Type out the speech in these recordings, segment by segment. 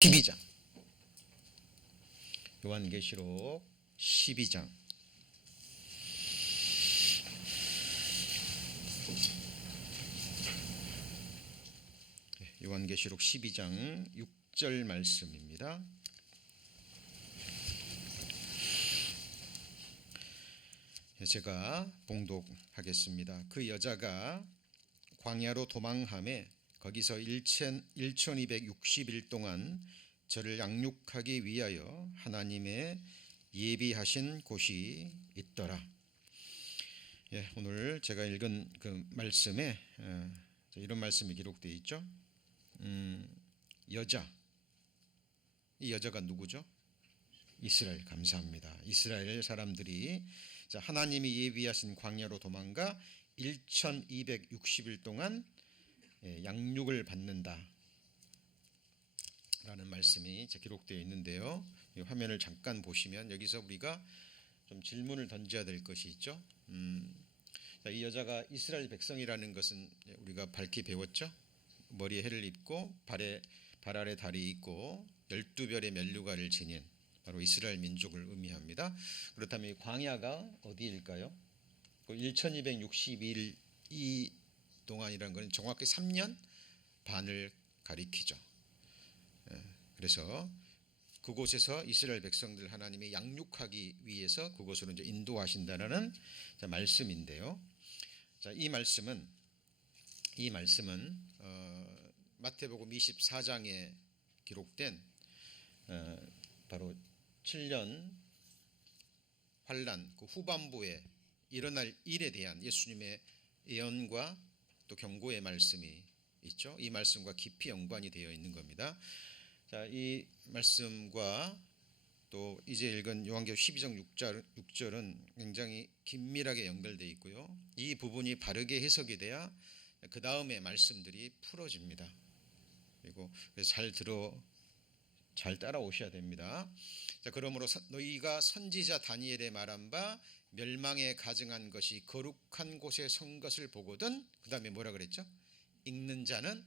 12장 요한계시록 12장 요한계시록 12장 6절 말씀입니다. 제가 봉독하겠습니다. 그 여자가 광야로 도망하매 거기서 1260일 동안 저를 양육하기 위하여 하나님의 예비하신 곳이 있더라. 오늘 제가 읽은 그 말씀에 이런 말씀이 기록되어 있죠. 여자, 이 여자가 누구죠? 이스라엘. 감사합니다. 이스라엘 사람들이 하나님이 예비하신 광야로 도망가 1260일 동안 양육을 받는다 라는 말씀이 기록되어 있는데요. 이 화면을 잠깐 보시면 여기서 우리가 좀 질문을 던져야 될 것이 있죠. 이 여자가 이스라엘 백성이라는 것은 우리가 밝히 배웠죠. 머리에 해를 입고 발 아래 달이 있고 12별의 면류관을 지닌 바로 이스라엘 민족을 의미합니다. 그렇다면 이 광야가 어디일까요? 1260일 이 동안이라는 것은 정확히 3년 반을 가리키죠. 그래서 그곳에서 이스라엘 백성들 하나님이 양육하기 위해서 그곳으로 이제 인도하신다는 말씀인데요. 이 말씀은 마태복음 24장에 기록된 바로 7년 환란 그 후반부에 일어날 일에 대한 예수님의 예언과 또 경고의 말씀이 있죠. 이 말씀과 깊이 연관이 되어 있는 겁니다. 이 말씀과 또 이제 읽은 요한계시록 12장 6절은 굉장히 긴밀하게 연결되어 있고요. 이 부분이 바르게 해석이 돼야 그 다음의 말씀들이 풀어집니다. 그리고 잘 따라오셔야 됩니다. 그러므로 너희가 선지자 다니엘의 말한 바 멸망에 가증한 것이 거룩한 곳에 선 것을 보거든. 그 다음에 뭐라 그랬죠? 읽는 자는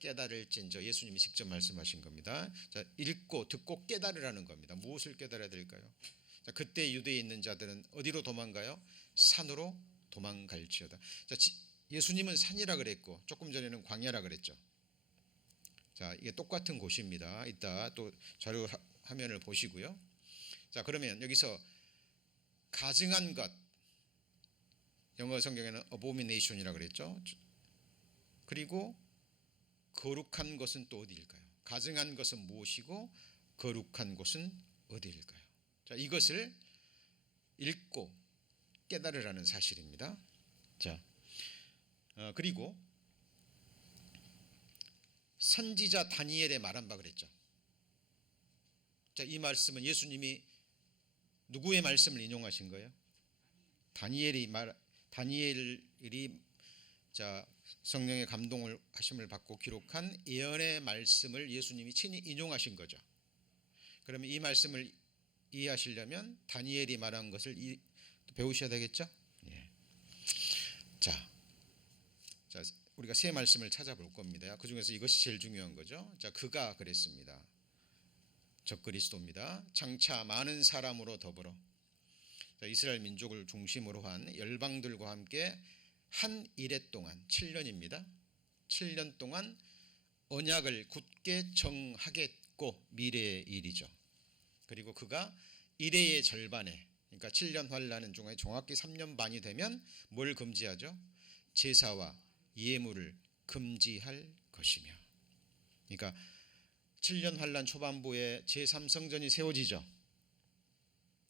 깨달을진저. 예수님이 직접 말씀하신 겁니다. 읽고 듣고 깨달으라는 겁니다. 무엇을 깨달아야 될까요? 그때 유대에 있는 자들은 어디로 도망가요? 산으로 도망갈지어다. 예수님은 산이라 그랬고 조금 전에는 광야라 그랬죠. 이게 똑같은 곳입니다. 이따 또 자료 화면을 보시고요. 그러면 여기서 가증한 것, 영어 성경에는 abomination이라고 그랬죠. 그리고 거룩한 것은 또 어디일까요? 가증한 것은 무엇이고 거룩한 곳은 어디일까요? 이것을 읽고 깨달으라는 사실입니다. 그리고 선지자 다니엘의 말한 바 그랬죠. 이 말씀은 예수님이 누구의 말씀을 인용하신 거예요? 다니엘이 성령의 감동을 하심을 받고 기록한 예언의 말씀을 예수님이 친히 인용하신 거죠. 그러면 이 말씀을 이해하시려면 다니엘이 말한 것을 배우셔야 되겠죠? 우리가 세 말씀을 찾아볼 겁니다. 그 중에서 이것이 제일 중요한 거죠. 그가 그랬습니다. 적그리스도입니다. 장차 많은 사람으로 더불어 이스라엘 민족을 중심으로 한 열방들과 함께 한 이레 동안 7년입니다. 7년 동안 언약을 굳게 정하겠고 미래의 일이죠. 그리고 그가 이레의 절반에, 그러니까 7년 환란은 중에 정확히 3년 반이 되면 뭘 금지하죠? 제사와 예물을 금지할 것이며, 그러니까 7년 환란 초반부에 제3성전이 세워지죠.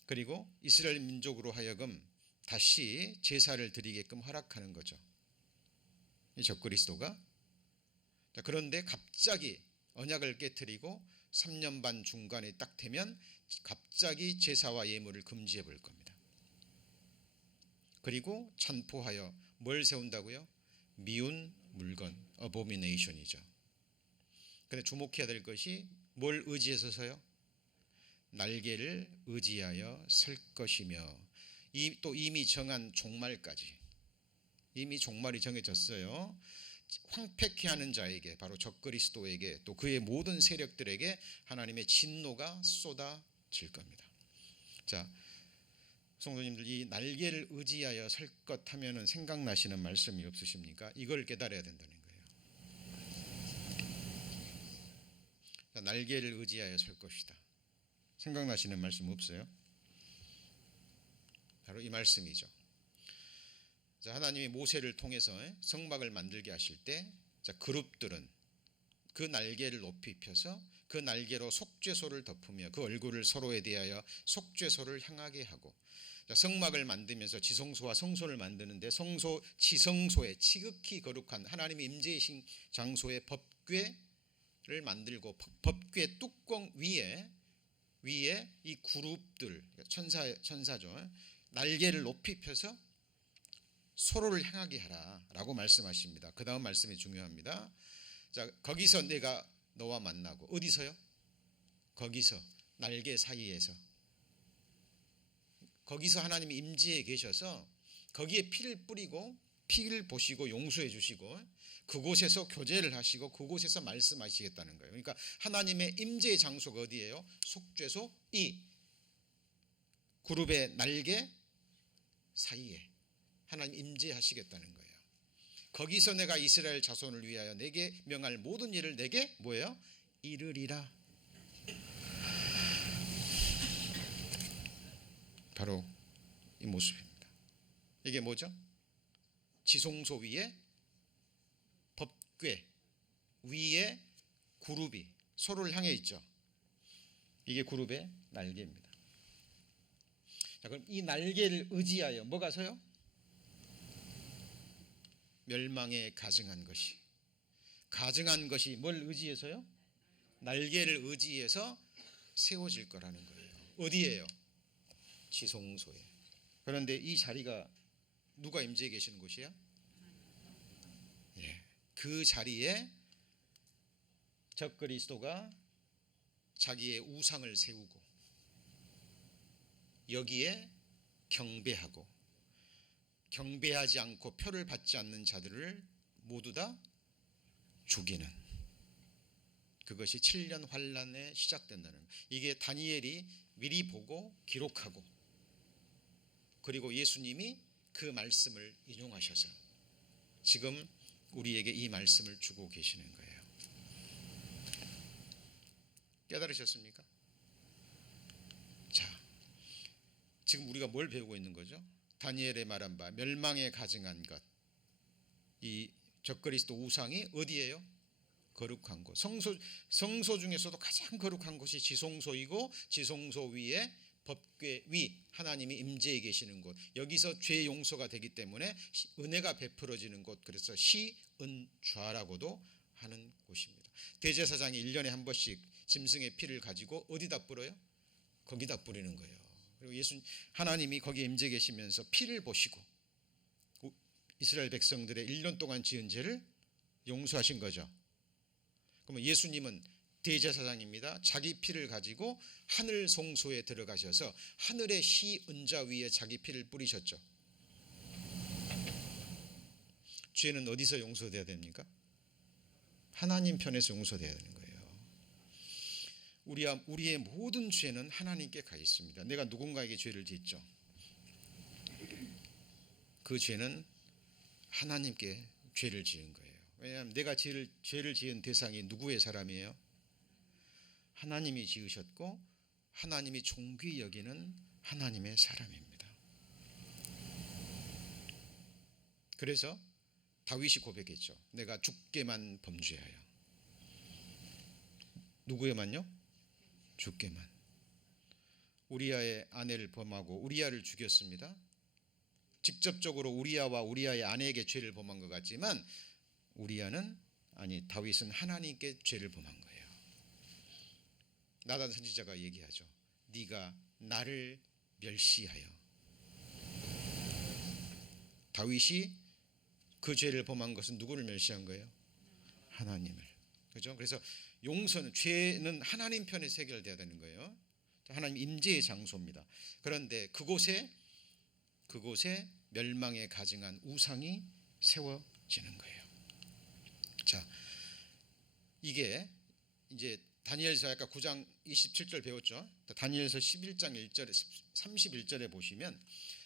그리고 이스라엘 민족으로 하여금 다시 제사를 드리게끔 허락하는 거죠. 이 적그리스도가. 그런데 갑자기 언약을 깨트리고 3년 반 중간에 딱 되면 갑자기 제사와 예물을 금지해 볼 겁니다. 그리고 찬포하여 뭘 세운다고요? 미운 물건, abomination이죠. 그런데 주목해야 될 것이 뭘 의지해서요? 날개를 의지하여 설 것이며, 또 이미 정한 종말까지, 이미 종말이 정해졌어요. 황폐케 하는 자에게, 바로 적그리스도에게, 또 그의 모든 세력들에게 하나님의 진노가 쏟아질 겁니다. 자, 성도님들, 이 날개를 의지하여 설 것 하면은 생각나시는 말씀이 없으십니까? 이걸 깨달아야 된다는 거예요. 날개를 의지하여 설 것이다. 생각나시는 말씀 없어요? 바로 이 말씀이죠. 자, 하나님이 모세를 통해서 성막을 만들게 하실 때, 자, 그룹들은 그 날개를 높이 펴서 그 날개로 속죄소를 덮으며 그 얼굴을 서로에 대하여 속죄소를 향하게 하고, 자, 성막을 만들면서 지성소와 성소를 만드는데 성소 지성소에 지극히 거룩한 하나님의 임재이신 장소의 법궤를 만들고, 법궤 뚜껑 위에 이 그룹들, 천사죠, 날개를 높이 펴서 서로를 향하게 하라라고 말씀하십니다. 그 다음 말씀이 중요합니다. 자, 거기서 내가 너와 만나고, 어디서요? 거기서, 날개 사이에서, 거기서 하나님이 임재해 계셔서 거기에 피를 뿌리고 피를 보시고 용서해 주시고 그곳에서 교제를 하시고 그곳에서 말씀하시겠다는 거예요. 그러니까 하나님의 임재의 장소가 어디예요? 속죄소, 이 그룹의 날개 사이에 하나님 임재하시겠다는 거예요. 거기서 내가 이스라엘 자손을 위하여 내게 명할 모든 일을 내게 뭐예요? 이르리라. 바로 이 모습입니다. 이게 뭐죠? 지성소 위에 법궤 위에 그룹이 서로를 향해 있죠. 이게 그룹의 날개입니다. 자, 그럼 이 날개를 의지하여 뭐가 서요? 멸망에 가증한 것이 뭘 의지해서요? 날개를 의지해서 세워질 거라는 거예요. 어디예요? 지성소에. 그런데 이 자리가 누가 임재해 계시는 곳이야? 예, 그 자리에 적그리스도가 자기의 우상을 세우고 여기에 경배하지 않고 표를 받지 않는 자들을 모두 다 죽이는, 그것이 7년 환란에 시작된다는 거예요. 이게 다니엘이 미리 보고 기록하고, 그리고 예수님이 그 말씀을 인용하셔서 지금 우리에게 이 말씀을 주고 계시는 거예요. 깨달으셨습니까? 자, 지금 우리가 뭘 배우고 있는 거죠? 다니엘의 말한 바 멸망에 가증한 것, 이 적그리스도 우상이 어디예요? 거룩한 곳. 성소 중에서도 가장 거룩한 곳이 지성소이고, 지성소 위에 법궤 위 하나님이 임재해 계시는 곳, 여기서 죄 용서가 되기 때문에 은혜가 베풀어지는 곳, 그래서 시은좌라고도 하는 곳입니다. 대제사장이 1년에 한 번씩 짐승의 피를 가지고 어디다 뿌려요? 거기다 뿌리는 거예요. 그리고 하나님이 거기에 임재 계시면서 피를 보시고 이스라엘 백성들의 1년 동안 지은 죄를 용서하신 거죠. 그러면 예수님은 대제사장입니다. 자기 피를 가지고 하늘 성소에 들어가셔서 하늘의 시은자 위에 자기 피를 뿌리셨죠. 죄는 어디서 용서돼야 됩니까? 하나님 편에서 용서돼야 되는 거예요. 우리의 모든 죄는 하나님께 가 있습니다. 내가 누군가에게 죄를 짓죠. 그 죄는 하나님께 죄를 지은 거예요. 왜냐하면 내가 죄를 지은 대상이 누구의 사람이에요? 하나님이 지으셨고 하나님이 존귀 여기는 하나님의 사람입니다. 그래서 다윗이 고백했죠. 내가 주께만 범죄하여. 누구에만요? 주께만. 우리아의 아내를 범하고 우리아를 죽였습니다. 직접적으로 우리아와 우리아의 아내에게 죄를 범한 것 같지만 다윗은 하나님께 죄를 범한 거예요. 나단 선지자가 얘기하죠. 네가 나를 멸시하여. 다윗이 그 죄를 범한 것은 누구를 멸시한 거예요? 하나님을. 그렇죠? 그래서 용서는, 죄는 하나님 편에서 해결돼야 되는 거예요. 하나님 임재의 장소입니다. 그런데 그곳에 멸망에 가증한 우상이 세워지는 거예요. 자, 이게 이제 다니엘서 아까 9장 27절 배웠죠. 다니엘서 11장 1절에 31절에 보시면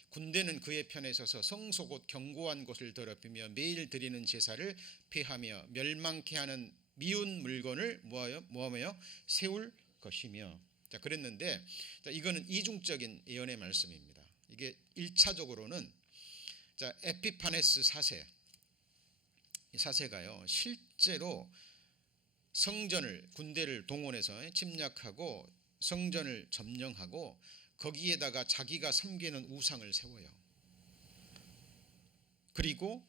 군대는 그의 편에 서서 성소 곧 견고한 곳을 더럽히며 매일 드리는 제사를 폐하며 멸망케 하는 미운 물건을 모하며 세울 것이며. 자, 그랬는데 자, 이거는 이중적인 예언의 말씀입니다. 이게 1차적으로는 자, 에피파네스 4세. 이 4세가요. 실제로 성전을 군대를 동원해서 침략하고 성전을 점령하고 거기에다가 자기가 섬기는 우상을 세워요. 그리고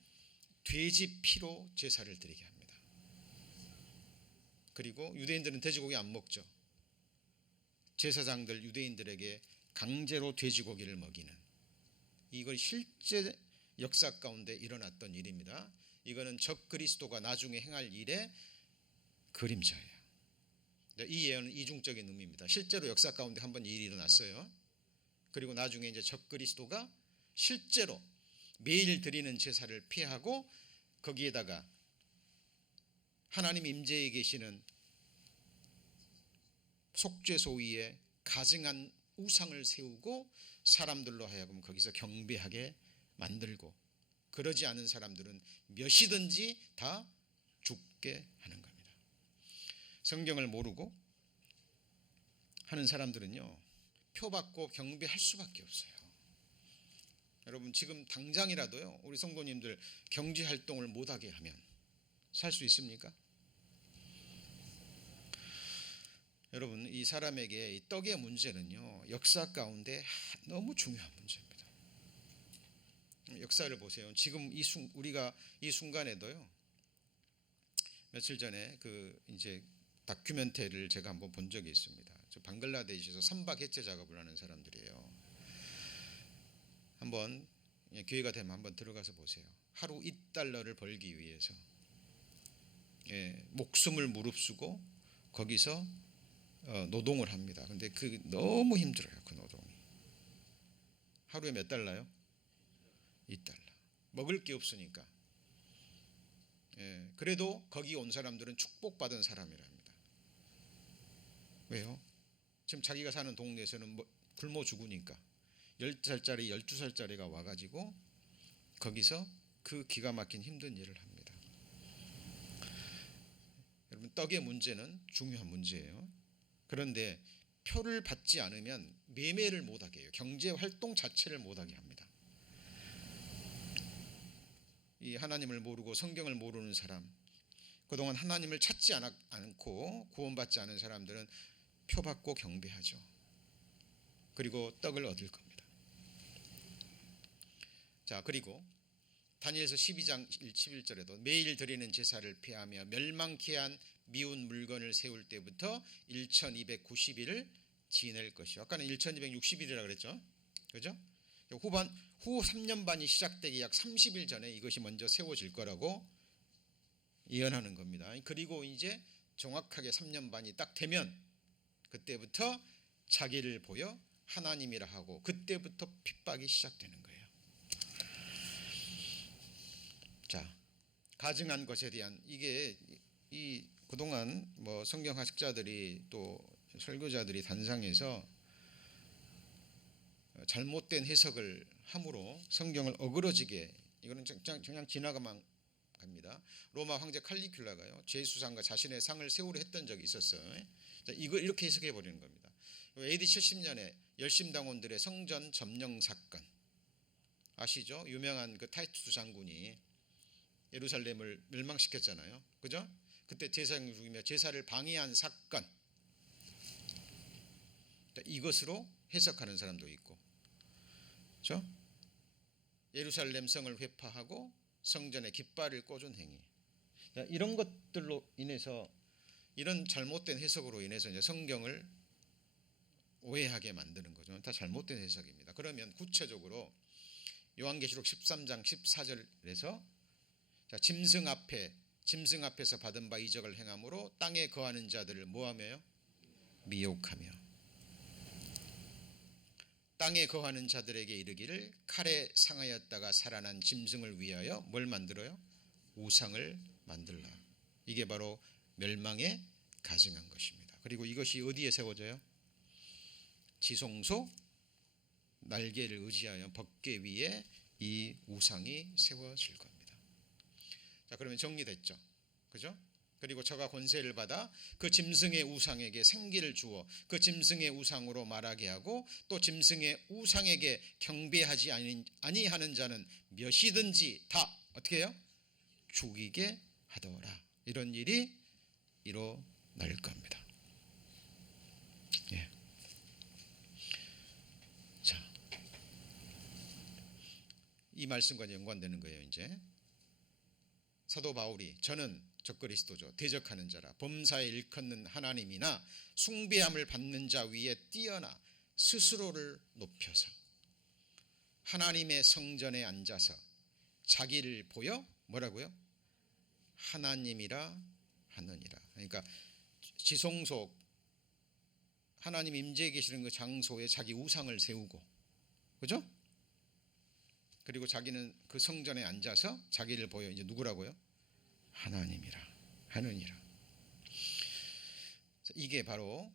돼지 피로 제사를 드리게 합니다. 그리고 유대인들은 돼지고기 안 먹죠. 제사장들 유대인들에게 강제로 돼지고기를 먹이는, 이걸 실제 역사 가운데 일어났던 일입니다. 이거는 적 그리스도가 나중에 행할 일의 그림자예요. 이 예언은 이중적인 의미입니다. 실제로 역사 가운데 한번 이 일이 일어났어요. 그리고 나중에 이제 적 그리스도가 실제로 매일 드리는 제사를 피하고 거기에다가 하나님 임재에 계시는 속죄소 위에 가증한 우상을 세우고 사람들로 하여금 거기서 경배하게 만들고, 그러지 않은 사람들은 몇이든지 다 죽게 하는 겁니다. 성경을 모르고 하는 사람들은요, 표받고 경배할 수밖에 없어요. 여러분, 지금 당장이라도요, 우리 성도님들 경제 활동을 못하게 하면 살 수 있습니까? 여러분, 이 사람에게 이 떡의 문제는요, 역사 가운데 너무 중요한 문제입니다. 역사를 보세요. 지금 우리가 이 순간에도요, 며칠 전에 그 이제 다큐멘터리를 제가 한번 본 적이 있습니다. 저 방글라데시에서 선박 해체 작업을 하는 사람들이에요. 한번 기회가 되면 한번 들어가서 보세요. 하루 $1를 벌기 위해서 목숨을 무릅쓰고 거기서 노동을 합니다. 근데 그 너무 힘들어요. 그 노동이. 하루에 몇 달러요? $2. 먹을 게 없으니까. 그래도 거기 온 사람들은 축복받은 사람이랍니다. 왜요? 지금 자기가 사는 동네에서는 굶어 죽으니까 10살짜리 12살짜리가 와가지고 거기서 그 기가 막힌 힘든 일을 합니다. 여러분, 떡의 문제는 중요한 문제예요. 그런데 표를 받지 않으면 매매를 못하게 해요. 경제활동 자체를 못하게 합니다. 이 하나님을 모르고 성경을 모르는 사람, 그동안 하나님을 찾지 않고 구원받지 않은 사람들은 표 받고 경배하죠. 그리고 떡을 얻을 겁니다. 자, 그리고 다니엘서 12장 11절에도 매일 드리는 제사를 피하며 멸망케 한 미운 물건을 세울 때부터 1290일을 지낼 것이요. 아까는 1260일이라고 그랬죠. 그죠? 후 3년 반이 시작되기 약 30일 전에 이것이 먼저 세워질 거라고 예언하는 겁니다. 그리고 이제 정확하게 3년 반이 딱 되면 그때부터 자기를 보여 하나님이라 하고 그때부터 핍박이 시작되는 거예요. 자, 가증한 것에 대한, 이게 이 그동안 뭐 성경학자들이 또 설교자들이 단상에서 잘못된 해석을 함으로 성경을 어그러지게, 이거는 그냥 지나가만 갑니다. 로마 황제 칼리큘라가요, 죄수상과 자신의 상을 세우려 했던 적이 있었어요. 이걸 이렇게 해석해 버리는 겁니다. AD 70년에 열심당원들의 성전 점령 사건 아시죠? 유명한 그 타이투스 장군이 예루살렘을 멸망시켰잖아요. 그죠? 그때 제사장 죽이며 제사를 방해한 사건, 이것으로 해석하는 사람도 있고, 그렇죠? 예루살렘 성을 회파하고 성전에 깃발을 꽂은 행위, 이런 것들로 인해서, 이런 잘못된 해석으로 인해서 이제 성경을 오해하게 만드는 거죠. 다 잘못된 해석입니다. 그러면 구체적으로 요한계시록 13장 14절에서 짐승 앞에서 받은 바 이적을 행함으로 땅에 거하는 자들을 뭐하며요? 미혹하며 땅에 거하는 자들에게 이르기를 칼에 상하였다가 살아난 짐승을 위하여 뭘 만들어요? 우상을 만들라. 이게 바로 멸망에 가증한 것입니다. 그리고 이것이 어디에 세워져요? 지성소 날개를 의지하여 법궤 위에 이 우상이 세워질 겁니다. 자, 그러면 정리됐죠? 그죠? 그리고 저가 권세를 받아 그 짐승의 우상에게 생기를 주어 그 짐승의 우상으로 말하게 하고 또 짐승의 우상에게 경배하지 아니하는 자는 몇이든지 다 어떻게 해요? 죽이게 하더라. 이런 일이 일어날 겁니다. 예. 자, 이 말씀과 연관되는 거예요. 이제 사도 바울이 저는 적그리스도죠. 대적하는 자라 범사에 일컫는 하나님이나 숭배함을 받는 자 위에 뛰어나 스스로를 높여서 하나님의 성전에 앉아서 자기를 보여 뭐라고요? 하나님이라 하느니라. 그러니까 지성소 하나님 임재해 계시는 그 장소에 자기 우상을 세우고, 그죠? 그리고 자기는 그 성전에 앉아서 자기를 보여 이제 누구라고요? 하나님이라 하느니라. 이게 바로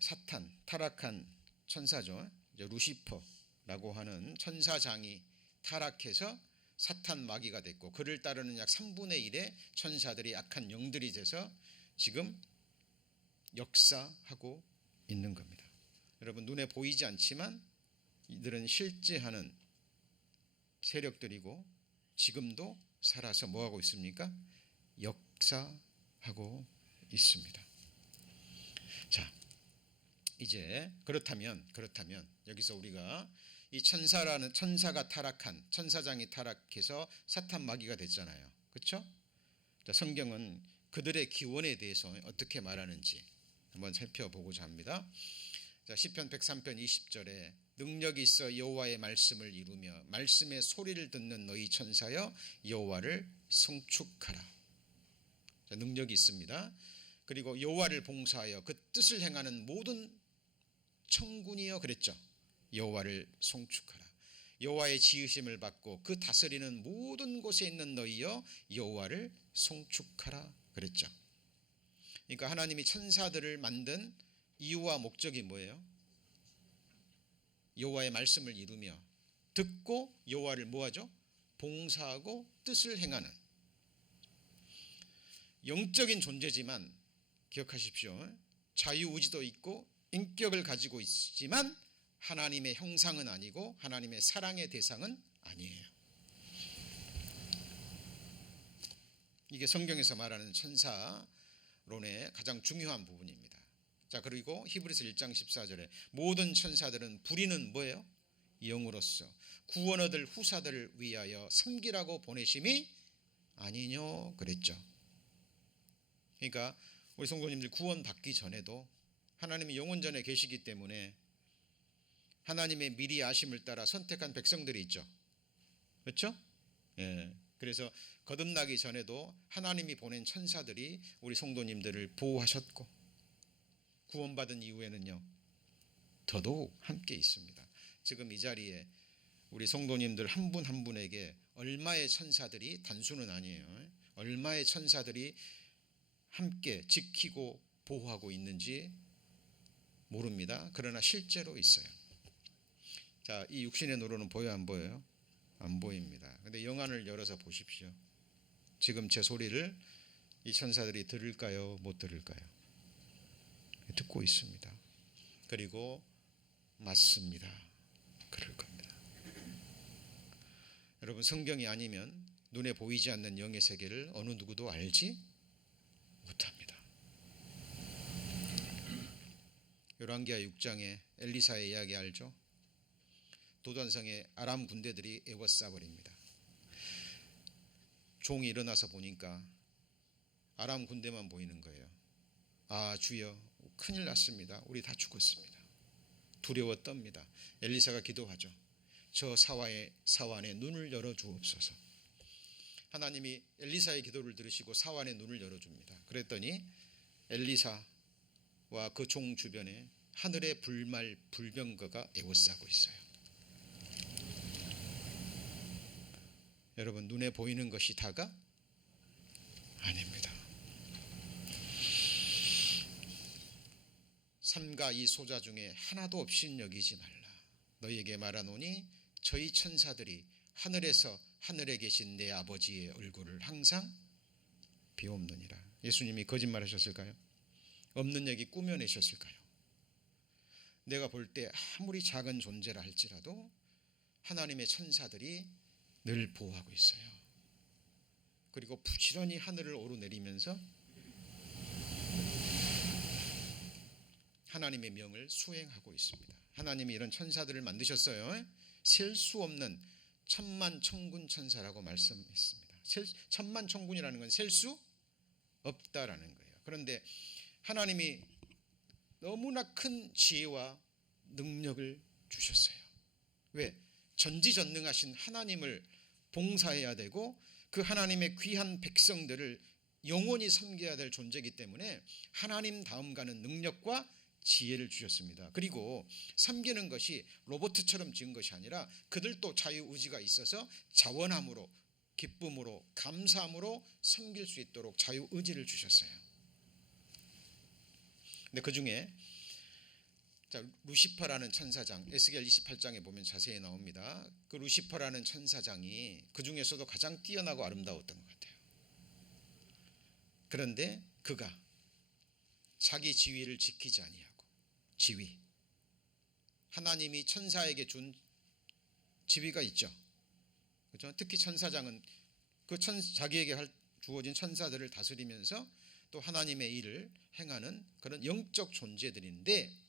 사탄, 타락한 천사죠. 이제 루시퍼라고 하는 천사장이 타락해서 사탄 마귀가 됐고 그를 따르는 약 3분의 1의 천사들이 악한 영들이 돼서 지금 역사하고 있는 겁니다. 여러분 눈에 보이지 않지만 이들은 실제하는 세력들이고 지금도 살아서 뭐하고 있습니까? 역사하고 있습니다. 자, 이제 그렇다면 여기서 우리가 이 천사가 타락한 천사장이 타락해서 사탄 마귀가 됐잖아요. 그렇죠? 자, 성경은 그들의 기원에 대해서 어떻게 말하는지 한번 살펴보고자 합니다. 자, 시편 103편 20절에 능력이 있어 여호와의 말씀을 이루며 말씀의 소리를 듣는 너희 천사여 여호와를 성축하라. 자, 능력이 있습니다. 그리고 여호와를 봉사하여 그 뜻을 행하는 모든 천군이여 그랬죠. 여호와를 송축하라. 여호와의 지으심을 받고 그 다스리는 모든 곳에 있는 너희여 여호와를 송축하라 그랬죠. 그러니까 하나님이 천사들을 만든 이유와 목적이 뭐예요? 여호와의 말씀을 이루며 듣고 여호와를 뭐하죠? 봉사하고 뜻을 행하는 영적인 존재지만 기억하십시오. 자유의지도 있고 인격을 가지고 있지만 하나님의 형상은 아니고 하나님의 사랑의 대상은 아니에요. 이게 성경에서 말하는 천사론의 가장 중요한 부분입니다. 자, 그리고 히브리서 1장 14절에 모든 천사들은 부리는 뭐예요? 영으로서 구원 얻을 후사들을 위하여 섬기라고 보내심이 아니뇨 그랬죠. 그러니까 우리 성도님들 구원 받기 전에도 하나님이 영원전에 계시기 때문에 하나님의 미리 아심을 따라 선택한 백성들이 있죠. 그렇죠? 예. 그래서 거듭나기 전에도 하나님이 보낸 천사들이 우리 성도님들을 보호하셨고 구원받은 이후에는요 더더욱 함께 있습니다. 지금 이 자리에 우리 성도님들 한 분 한 분에게 얼마의 천사들이 단수는 아니에요. 얼마의 천사들이 함께 지키고 보호하고 있는지 모릅니다. 그러나 실제로 있어요. 자, 이 육신의 노로는 보여 안 보여요? 안 보입니다. 근데 영안을 열어서 보십시오. 지금 제 소리를 이 천사들이 들을까요? 못 들을까요? 듣고 있습니다. 그리고 맞습니다. 그럴 겁니다. 여러분 성경이 아니면 눈에 보이지 않는 영의 세계를 어느 누구도 알지 못합니다. 열왕기하 6장에 엘리사의 이야기 알죠? 도단성에 아람 군대들이 에워싸버립니다. 종이 일어나서 보니까 아람 군대만 보이는 거예요. 아 주여 큰일 났습니다. 우리 다 죽었습니다. 두려워 떱니다. 엘리사가 기도하죠. 저 사환의 눈을 열어주옵소서. 하나님이 엘리사의 기도를 들으시고 사환의 눈을 열어줍니다. 그랬더니 엘리사와 그 종 주변에 하늘의 불말 불병거가 에워싸고 있어요. 여러분 눈에 보이는 것이 다가 아닙니다. 삼가 이 소자 중에 하나도 없인 여기지 말라. 너희에게 말하노니 저희 천사들이 하늘에서 하늘에 계신 내 아버지의 얼굴을 항상 비옵느니라. 예수님이 거짓말하셨을까요? 없는 얘기 꾸며내셨을까요? 내가 볼 때 아무리 작은 존재라 할지라도 하나님의 천사들이 늘 보호하고 있어요. 그리고 부지런히 하늘을 오르내리면서 하나님의 명을 수행하고 있습니다. 하나님이 이런 천사들을 만드셨어요. 셀 수 없는 천만천군 천사라고 말씀했습니다. 천만천군이라는 건 셀 수 없다라는 거예요. 그런데 하나님이 너무나 큰 지혜와 능력을 주셨어요. 왜? 전지전능하신 하나님을 봉사해야 되고 그 하나님의 귀한 백성들을 영원히 섬겨야 될 존재이기 때문에 하나님 다음 가는 능력과 지혜를 주셨습니다. 그리고 섬기는 것이 로봇처럼 지은 것이 아니라 그들도 자유의지가 있어서 자원함으로 기쁨으로 감사함으로 섬길 수 있도록 자유의지를 주셨어요. 근데 그 중에 루시퍼라는 천사장, 에스겔 28장에 보면 자세히 나옵니다. 그 루시퍼라는 천사장이 그 중에서도 가장 뛰어나고 아름다웠던 것 같아요. 그런데 그가 자기 지위를 지키지 아니하고, 지위, 하나님이 천사에게 준 지위가 있죠. 그렇죠? 특히 천사장은 그 자기에게 주어진 천사들을 다스리면서 또 하나님의 일을 행하는 그런 영적 존재들인데,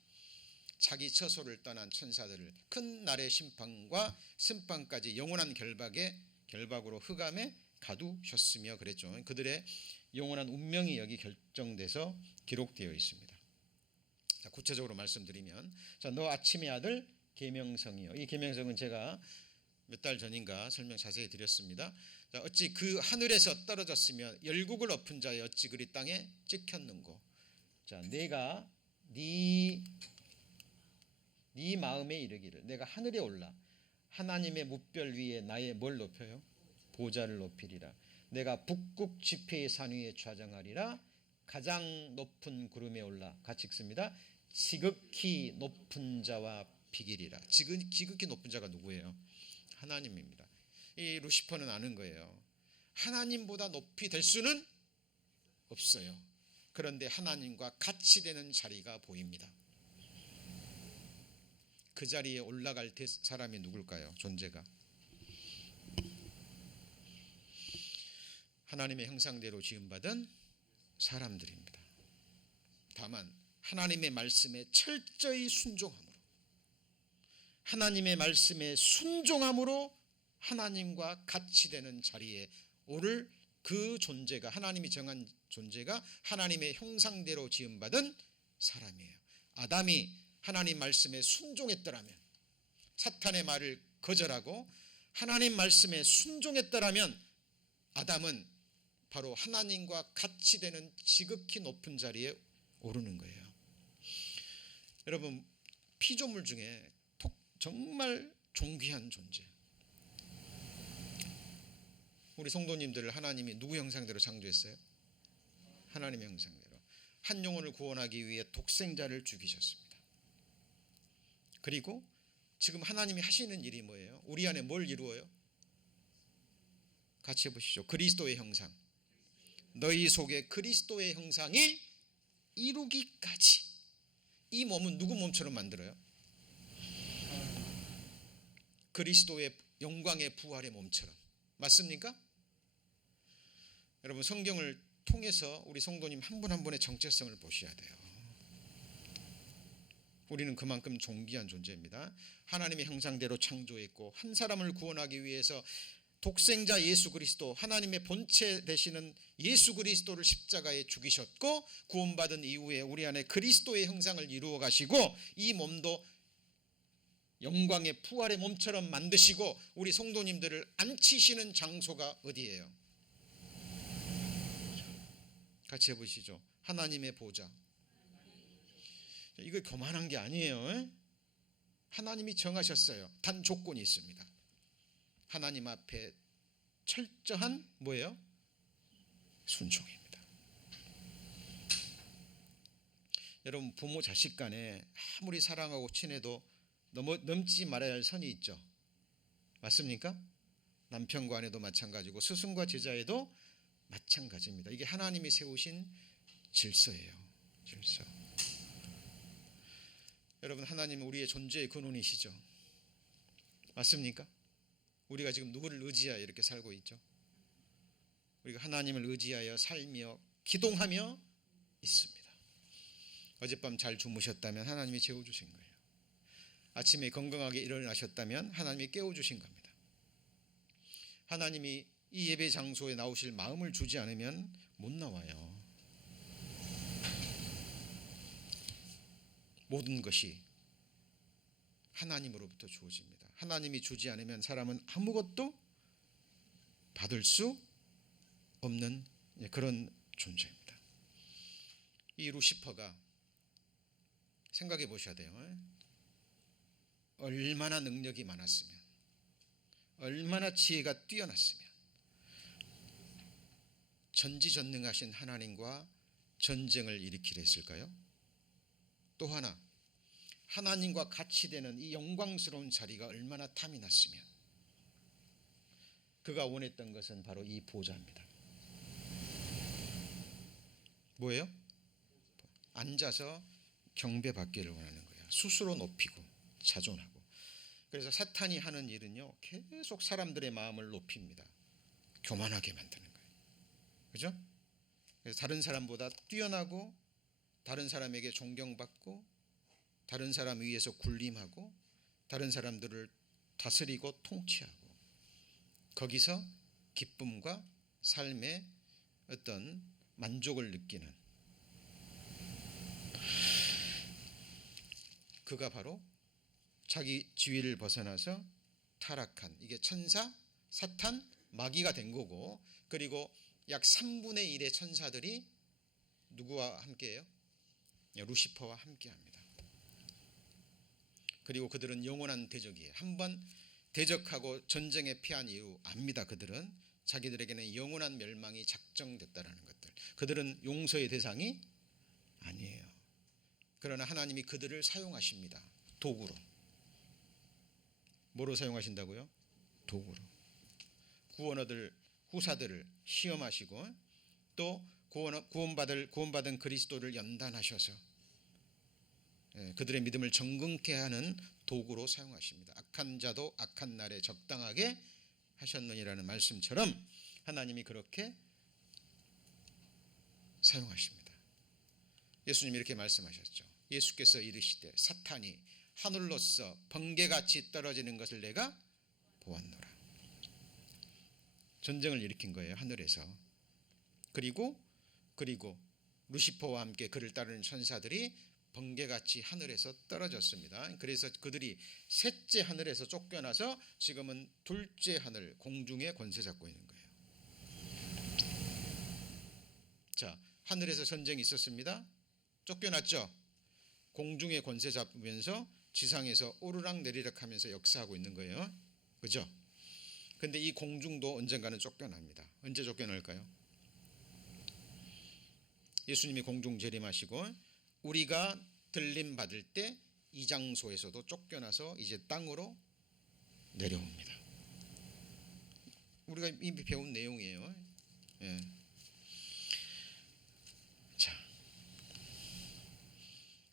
자기 처소를 떠난 천사들을 큰 날의 심판과 심판까지 영원한 결박으로 흑암에 가두셨으며 그랬죠. 그들의 영원한 운명이 여기 결정돼서 기록되어 있습니다. 자, 구체적으로 말씀드리면, 너 아침의 아들 계명성이요. 이 계명성은 제가 몇 달 전인가 설명 자세히 드렸습니다. 자, 어찌 그 하늘에서 떨어졌으며 열국을 엎은 자의 어찌 그리 땅에 찍혔는고. 자, 내가 네 마음에 이르기를 내가 하늘에 올라 하나님의 뭇별 위에 나의 뭘 높여요? 보좌를 높이리라. 내가 북극 지폐의 산 위에 좌정하리라. 가장 높은 구름에 올라, 같이 읽습니다. 지극히 높은 자와 비기리라. 지극히 높은 자가 누구예요? 하나님입니다. 이 루시퍼는 아는 거예요. 하나님보다 높이 될 수는 없어요. 그런데 하나님과 같이 되는 자리가 보입니다. 그 자리에 올라갈 사람이 누굴까요? 존재가 하나님의 형상대로 지음받은 사람들입니다. 다만 하나님의 말씀에 철저히 순종함으로, 하나님의 말씀에 순종함으로 하나님과 같이 되는 자리에 오를 그 존재가, 하나님이 정한 존재가 하나님의 형상대로 지음받은 사람이에요. 아담이 하나님 말씀에 순종했더라면, 사탄의 말을 거절하고 하나님 말씀에 순종했더라면 아담은 바로 하나님과 같이 되는 지극히 높은 자리에 오르는 거예요. 여러분, 피조물 중에 정말 존귀한 존재, 우리 성도님들을 하나님이 누구 형상대로 창조했어요? 하나님의 형상대로. 한 영혼을 구원하기 위해 독생자를 죽이셨습니다. 그리고 지금 하나님이 하시는 일이 뭐예요? 우리 안에 뭘 이루어요? 같이 해보시죠. 그리스도의 형상. 너희 속에 그리스도의 형상이 이루기까지. 이 몸은 누구 몸처럼 만들어요? 그리스도의 영광의 부활의 몸처럼. 맞습니까? 여러분, 성경을 통해서 우리 성도님 한 분 한 분의 정체성을 보셔야 돼요. 우리는 그만큼 존귀한 존재입니다. 하나님의 형상대로 창조했고 한 사람을 구원하기 위해서 독생자 예수 그리스도, 하나님의 본체 되시는 예수 그리스도를 십자가에 죽이셨고, 구원받은 이후에 우리 안에 그리스도의 형상을 이루어 가시고 이 몸도 영광의 부활의 몸처럼 만드시고 우리 성도님들을 앉히시는 장소가 어디예요? 같이 해보시죠. 하나님의 보좌. 이거 교만한 게 아니에요. 하나님이 정하셨어요. 단 조건이 있습니다. 하나님 앞에 철저한 뭐예요? 순종입니다. 여러분 부모 자식 간에 아무리 사랑하고 친해도 넘지 말아야 할 선이 있죠. 맞습니까? 남편과 아내도 마찬가지고 스승과 제자에도 마찬가지입니다. 이게 하나님이 세우신 질서예요. 질서. 여러분 하나님은 우리의 존재의 근원이시죠. 맞습니까? 우리가 지금 누구를 의지하여 이렇게 살고 있죠? 우리가 하나님을 의지하여 살며 기동하며 있습니다. 어젯밤 잘 주무셨다면 하나님이 재워주신 거예요. 아침에 건강하게 일어나셨다면 하나님이 깨워주신 겁니다. 하나님이 이 예배 장소에 나오실 마음을 주지 않으면 못 나와요. 모든 것이 하나님으로부터 주어집니다. 하나님이 주지 않으면 사람은 아무것도 받을 수 없는 그런 존재입니다. 이 루시퍼가 생각해 보셔야 돼요. 얼마나 능력이 많았으면, 얼마나 지혜가 뛰어났으면 전지전능하신 하나님과 전쟁을 일으키려 했을까요? 또 하나, 하나님과 같이 되는 이 영광스러운 자리가 얼마나 탐이 났으면 그가 원했던 것은 바로 이 보좌입니다. 뭐예요? 앉아서 경배받기를 원하는 거예요. 스스로 높이고 자존하고. 그래서 사탄이 하는 일은요, 계속 사람들의 마음을 높입니다. 교만하게 만드는 거예요. 그죠? 그래서 다른 사람보다 뛰어나고 다른 사람에게 존경받고 다른 사람 위에서 군림하고 다른 사람들을 다스리고 통치하고 거기서 기쁨과 삶의 어떤 만족을 느끼는 그가 바로 자기 지위를 벗어나서 타락한 이게 천사, 사탄, 마귀가 된 거고 그리고 약 3분의 1의 천사들이 누구와 함께해요? 루시퍼와 함께합니다. 그리고 그들은 영원한 대적이에요. 한번 대적하고 전쟁에 패한 이후 압니다. 그들은 자기들에게는 영원한 멸망이 작정됐다라는 것들. 그들은 용서의 대상이 아니에요. 그러나 하나님이 그들을 사용하십니다. 도구로. 뭐로 사용하신다고요? 도구로. 구원받을 후사들을 시험하시고 또 구원받은 그리스도를 연단하셔서 그들의 믿음을 정긍케 하는 도구로 사용하십니다. 악한 자도 악한 날에 적당하게 하셨느니라는 말씀처럼 하나님이 그렇게 사용하십니다. 예수님이 이렇게 말씀하셨죠. 예수께서 이르시되 사탄이 하늘로서 번개같이 떨어지는 것을 내가 보았노라. 전쟁을 일으킨 거예요. 하늘에서. 그리고 루시퍼와 함께 그를 따르는 천사들이 번개같이 하늘에서 떨어졌습니다. 그래서 그들이 셋째 하늘에서 쫓겨나서 지금은 둘째 하늘 공중에 권세 잡고 있는 거예요. 자, 하늘에서 전쟁이 있었습니다. 쫓겨났죠. 공중에 권세 잡으면서 지상에서 오르락 내리락 하면서 역사하고 있는 거예요. 그죠? 근데 이 공중도 언젠가는 쫓겨납니다. 언제 쫓겨날까요? 예수님이 공중 재림하시고 우리가 들림 받을 때 이 장소에서도 쫓겨나서 이제 땅으로 내려옵니다. 우리가 이미 배운 내용이에요. 예. 자,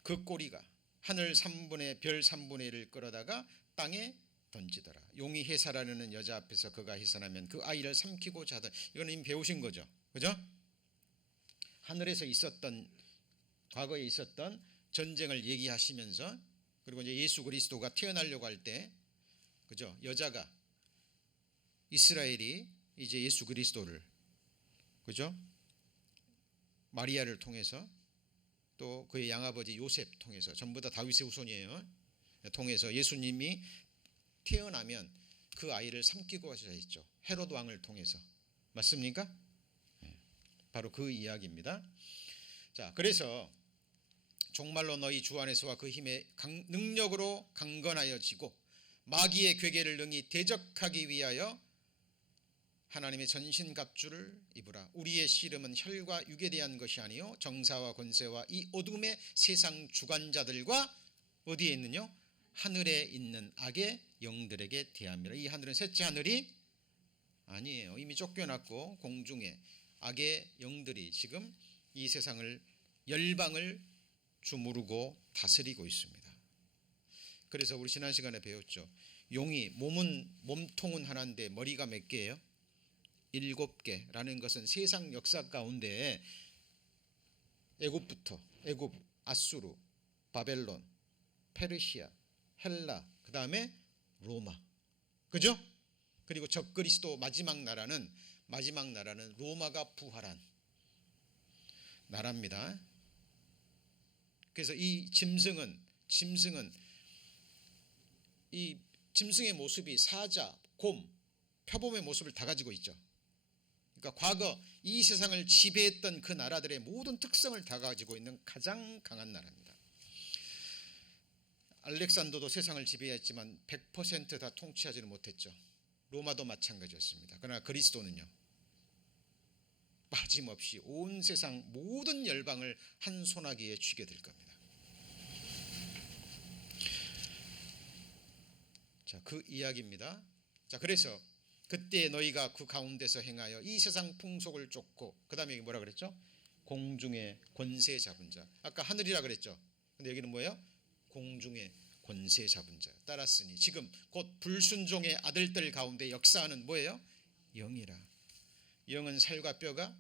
그 꼬리가 하늘 3분의 별 3분의 1을 끌어다가 땅에 던지더라. 용이 해산하려는 여자 앞에서 그가 해산하면 그 아이를 삼키고자 하던 이거는 이미 배우신 거죠. 그죠? 하늘에서 있었던 과거에 있었던 전쟁을 얘기하시면서 그리고 이제 예수 그리스도가 태어나려고 할 때 그죠? 여자가 이스라엘이 이제 예수 그리스도를 그죠? 마리아를 통해서 또 그의 양아버지 요셉 통해서 전부 다 다윗의 후손이에요. 통해서 예수님이 태어나면 그 아이를 삼키고 하시자 했죠. 헤롯 왕을 통해서. 맞습니까? 바로 그 이야기입니다. 자, 그래서 종말로 너희 주 안에서와 그 힘의 능력으로 강건하여지고 마귀의 괴계를 능히 대적하기 위하여 하나님의 전신갑주를 입으라. 우리의 씨름은 혈과 육에 대한 것이 아니요 정사와 권세와 이 어둠의 세상 주관자들과 어디에 있느냐? 하늘에 있는 악의 영들에게 대함이라. 이 하늘은 셋째 하늘이 아니에요. 이미 쫓겨났고 공중에 악의 영들이 지금 이 세상을 열방을 주무르고 다스리고 있습니다. 그래서 우리 지난 시간에 배웠죠. 용이 몸통은 하나인데 머리가 몇 개예요? 7개라는 것은 세상 역사 가운데 애굽부터 애굽, 아수르, 바벨론, 페르시아, 헬라, 그 다음에 로마, 그죠? 그리고 적그리스도 마지막 나라는 로마가 부활한 나라입니다. 그래서 이 짐승은 이 짐승의 모습이 사자, 곰, 표범의 모습을 다 가지고 있죠. 그러니까 과거 이 세상을 지배했던 그 나라들의 모든 특성을 다 가지고 있는 가장 강한 나라입니다. 알렉산더도 세상을 지배했지만 100% 다 통치하지는 못했죠. 로마도 마찬가지였습니다. 그러나 그리스도는요, 빠짐없이 온 세상 모든 열방을 한 손아귀에 쥐게 될 겁니다. 자, 그 이야기입니다. 자, 그래서 그때 너희가 그 가운데서 행하여 이 세상 풍속을 쫓고, 그 다음에 여기 뭐라 그랬죠? 공중의 권세 잡은 자. 아까 하늘이라 그랬죠. 근데 여기는 뭐예요? 공중의 권세 잡은 자. 따랐으니 지금 곧 불순종의 아들들 가운데 역사하는 뭐예요? 영이라. 영은 살과 뼈가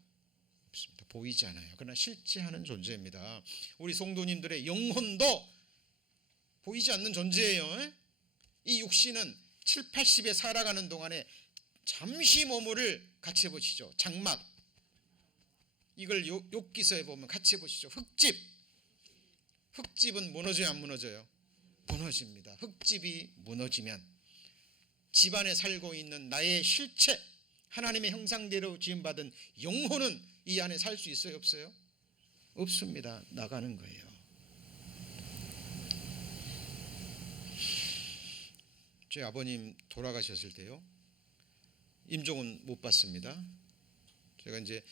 없습니다. 보이지 않아요. 그러나 실제하는 존재입니다. 우리 성도님들의 영혼도 보이지 않는 존재예요. 이 육신은 7, 80에 살아가는 동안에 잠시 머무를 같이 해보시죠. 장막, 이걸 욥기서에 보면 같이 해보시죠. 흙집은 무너져요, 안 무너져요? 무너집니다. 흙집이 무너지면 집안에 살고 있는 나의 실체, 하나님의 형상대로 지음받은 영혼은 이 안에 살 수 있어요, 없어요? 없습니다. 나가는 거예요. 제 아버님 돌아가셨을 때요, 임종은 못 받습니다. 제가 이제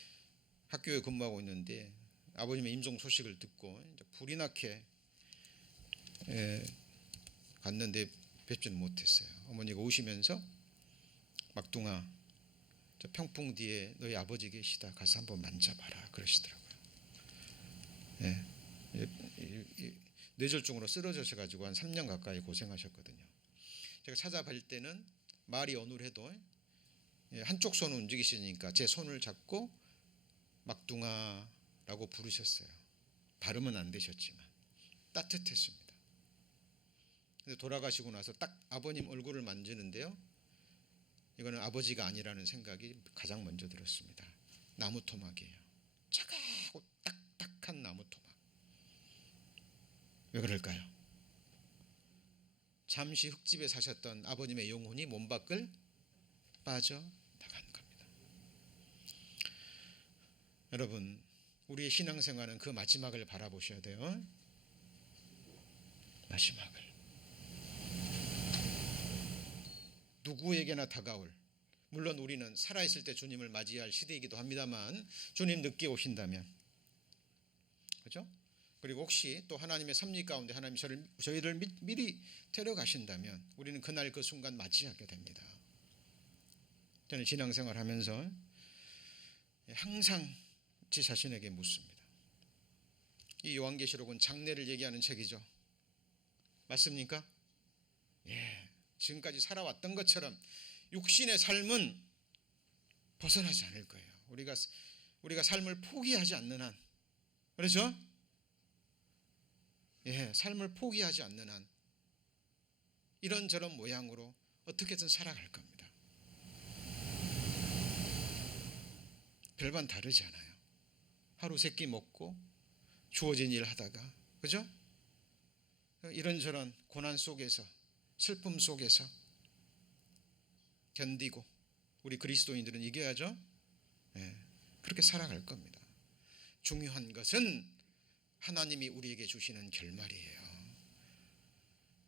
학교에 근무하고 있는데 아버님의 임종 소식을 듣고 이제 불이 나게 갔는데 뵙지는 못했어요. 어머니가 오시면서 막둥아, 저 평풍 뒤에 너희 아버지 계시다. 가서 한번 만져봐라 그러시더라고요. 뇌졸중으로 쓰러져셔가지고 한 3년 가까이 고생하셨거든요. 제가 찾아뵐 때는 말이 어눌해도 한쪽 손은 움직이시니까 제 손을 잡고 막둥아라고 부르셨어요. 발음은 안 되셨지만 따뜻했습니다. 근데 돌아가시고 나서 딱 아버님 얼굴을 만지는데요, 이거는 아버지가 아니라는 생각이 가장 먼저 들었습니다. 나무 토막이에요. 차가고 딱딱한 나무 토막. 왜 그럴까요? 잠시 흙집에 사셨던 아버님의 영혼이 몸 밖을 빠져나간 겁니다. 여러분, 우리의 신앙생활은 그 마지막을 바라보셔야 돼요. 마지막을. 누구에게나 다가올, 물론 우리는 살아있을 때 주님을 맞이할 시대이기도 합니다만, 주님 늦게 오신다면, 그렇죠? 그리고 혹시 또 하나님의 섭리 가운데 하나님 저희를 미리 데려가신다면 우리는 그날 그 순간 맞이하게 됩니다. 저는 신앙생활 하면서 항상 제 자신에게 묻습니다. 이 요한계시록은 장래를 얘기하는 책이죠. 맞습니까? 예, 지금까지 살아왔던 것처럼 육신의 삶은 벗어나지 않을 거예요. 우리가 삶을 포기하지 않는 한, 그렇죠? 예, 삶을 포기하지 않는 한 이런저런 모양으로 어떻게든 살아갈 겁니다. 별반 다르지 않아요. 하루 세끼 먹고 주어진 일 하다가, 그죠? 이런저런 고난 속에서, 슬픔 속에서 견디고 우리 그리스도인들은 이겨야죠. 예, 그렇게 살아갈 겁니다. 중요한 것은 하나님이 우리에게 주시는 결말이에요.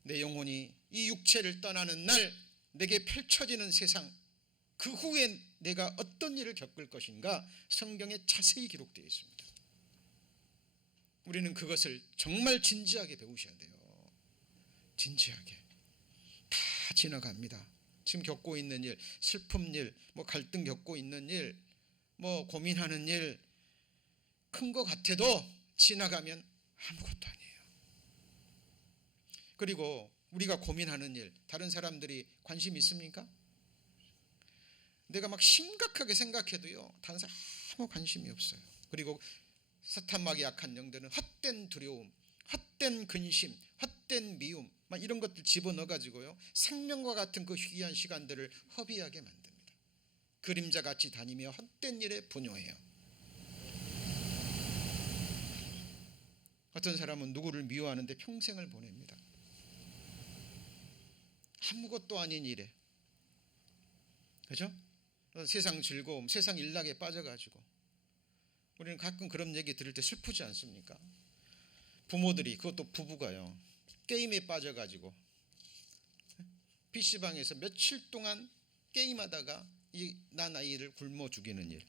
내 영혼이 이 육체를 떠나는 날 내게 펼쳐지는 세상, 그 후에 내가 어떤 일을 겪을 것인가 성경에 자세히 기록되어 있습니다. 우리는 그것을 정말 진지하게 배우셔야 돼요. 진지하게. 다 지나갑니다. 지금 겪고 있는 일, 슬픔 일, 뭐 갈등 겪고 있는 일, 뭐 고민하는 일, 큰 것 같아도 지나가면 아무것도 아니에요. 그리고 우리가 고민하는 일, 다른 사람들이 관심 있습니까? 내가 막 심각하게 생각해도요, 다른 사람 아무 관심이 없어요. 그리고 사탄막이 약한 영들은 헛된 두려움, 헛된 근심, 헛된 미움, 막 이런 것들 집어넣어 가지고요, 생명과 같은 그 희귀한 시간들을 허비하게 만듭니다. 그림자같이 다니며 헛된 일에 분요해요. 어떤 사람은 누구를 미워하는데 평생을 보냅니다. 아무것도 아닌 일에, 그죠? 세상 즐거움, 세상 일락에 빠져가지고 우리는 가끔 그런 얘기 들을 때 슬프지 않습니까? 부모들이, 그것도 부부가요, 게임에 빠져가지고 PC방에서 며칠 동안 게임하다가 난 아이를 굶어 죽이는 일.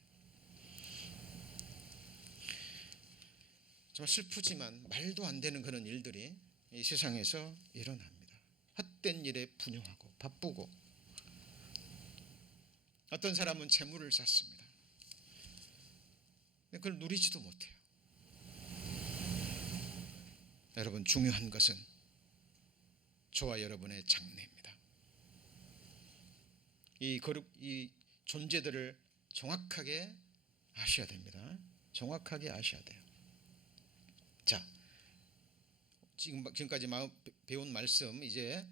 정말 슬프지만 말도 안 되는 그런 일들이 이 세상에서 일어납니다. 헛된 일에 분용하고 바쁘고, 어떤 사람은 재물을 쌓습니다. 그걸 누리지도 못해요. 여러분, 중요한 것은 저와 여러분의 장래입니다. 이 존재들을 정확하게 아셔야 됩니다. 정확하게 아셔야 돼요. 자, 지금까지 배운 말씀 이제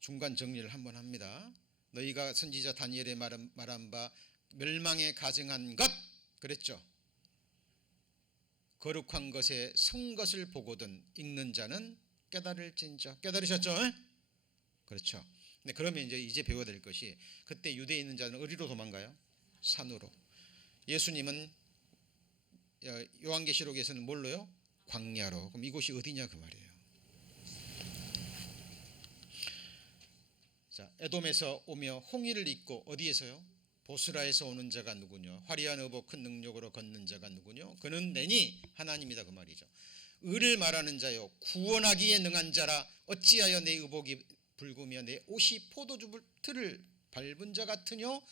중간 정리를 한번 합니다. 너희가 선지자 다니엘의 말한 바 멸망에 가증한 것 그랬죠. 거룩한 것에 선 것을 보거든 읽는 자는 깨달을진저. 깨달으셨죠? 그렇죠. 네, 그러면 이제 배워야 될 것이, 그때 유대에 있는 자는 어디로 도망가요? 산으로. 예수님은 요한계시록에서는 뭘로요? 광야로. 그럼 이곳이 어디냐 그 말이에요. 자, 에돔에서 오며 홍의를 입고, 어디에서요? 보스라에서 오는 자가 누구냐? 화려한 의복 큰 능력으로 걷는 자가 누구냐? 그는 내니 하나님이다 그 말이죠. 의를 말하는 자요, 구원하기에 능한 자라. 어찌하여 내 의복이 붉으며 내 옷이 포도주 틀을 밟은 자 같으뇨?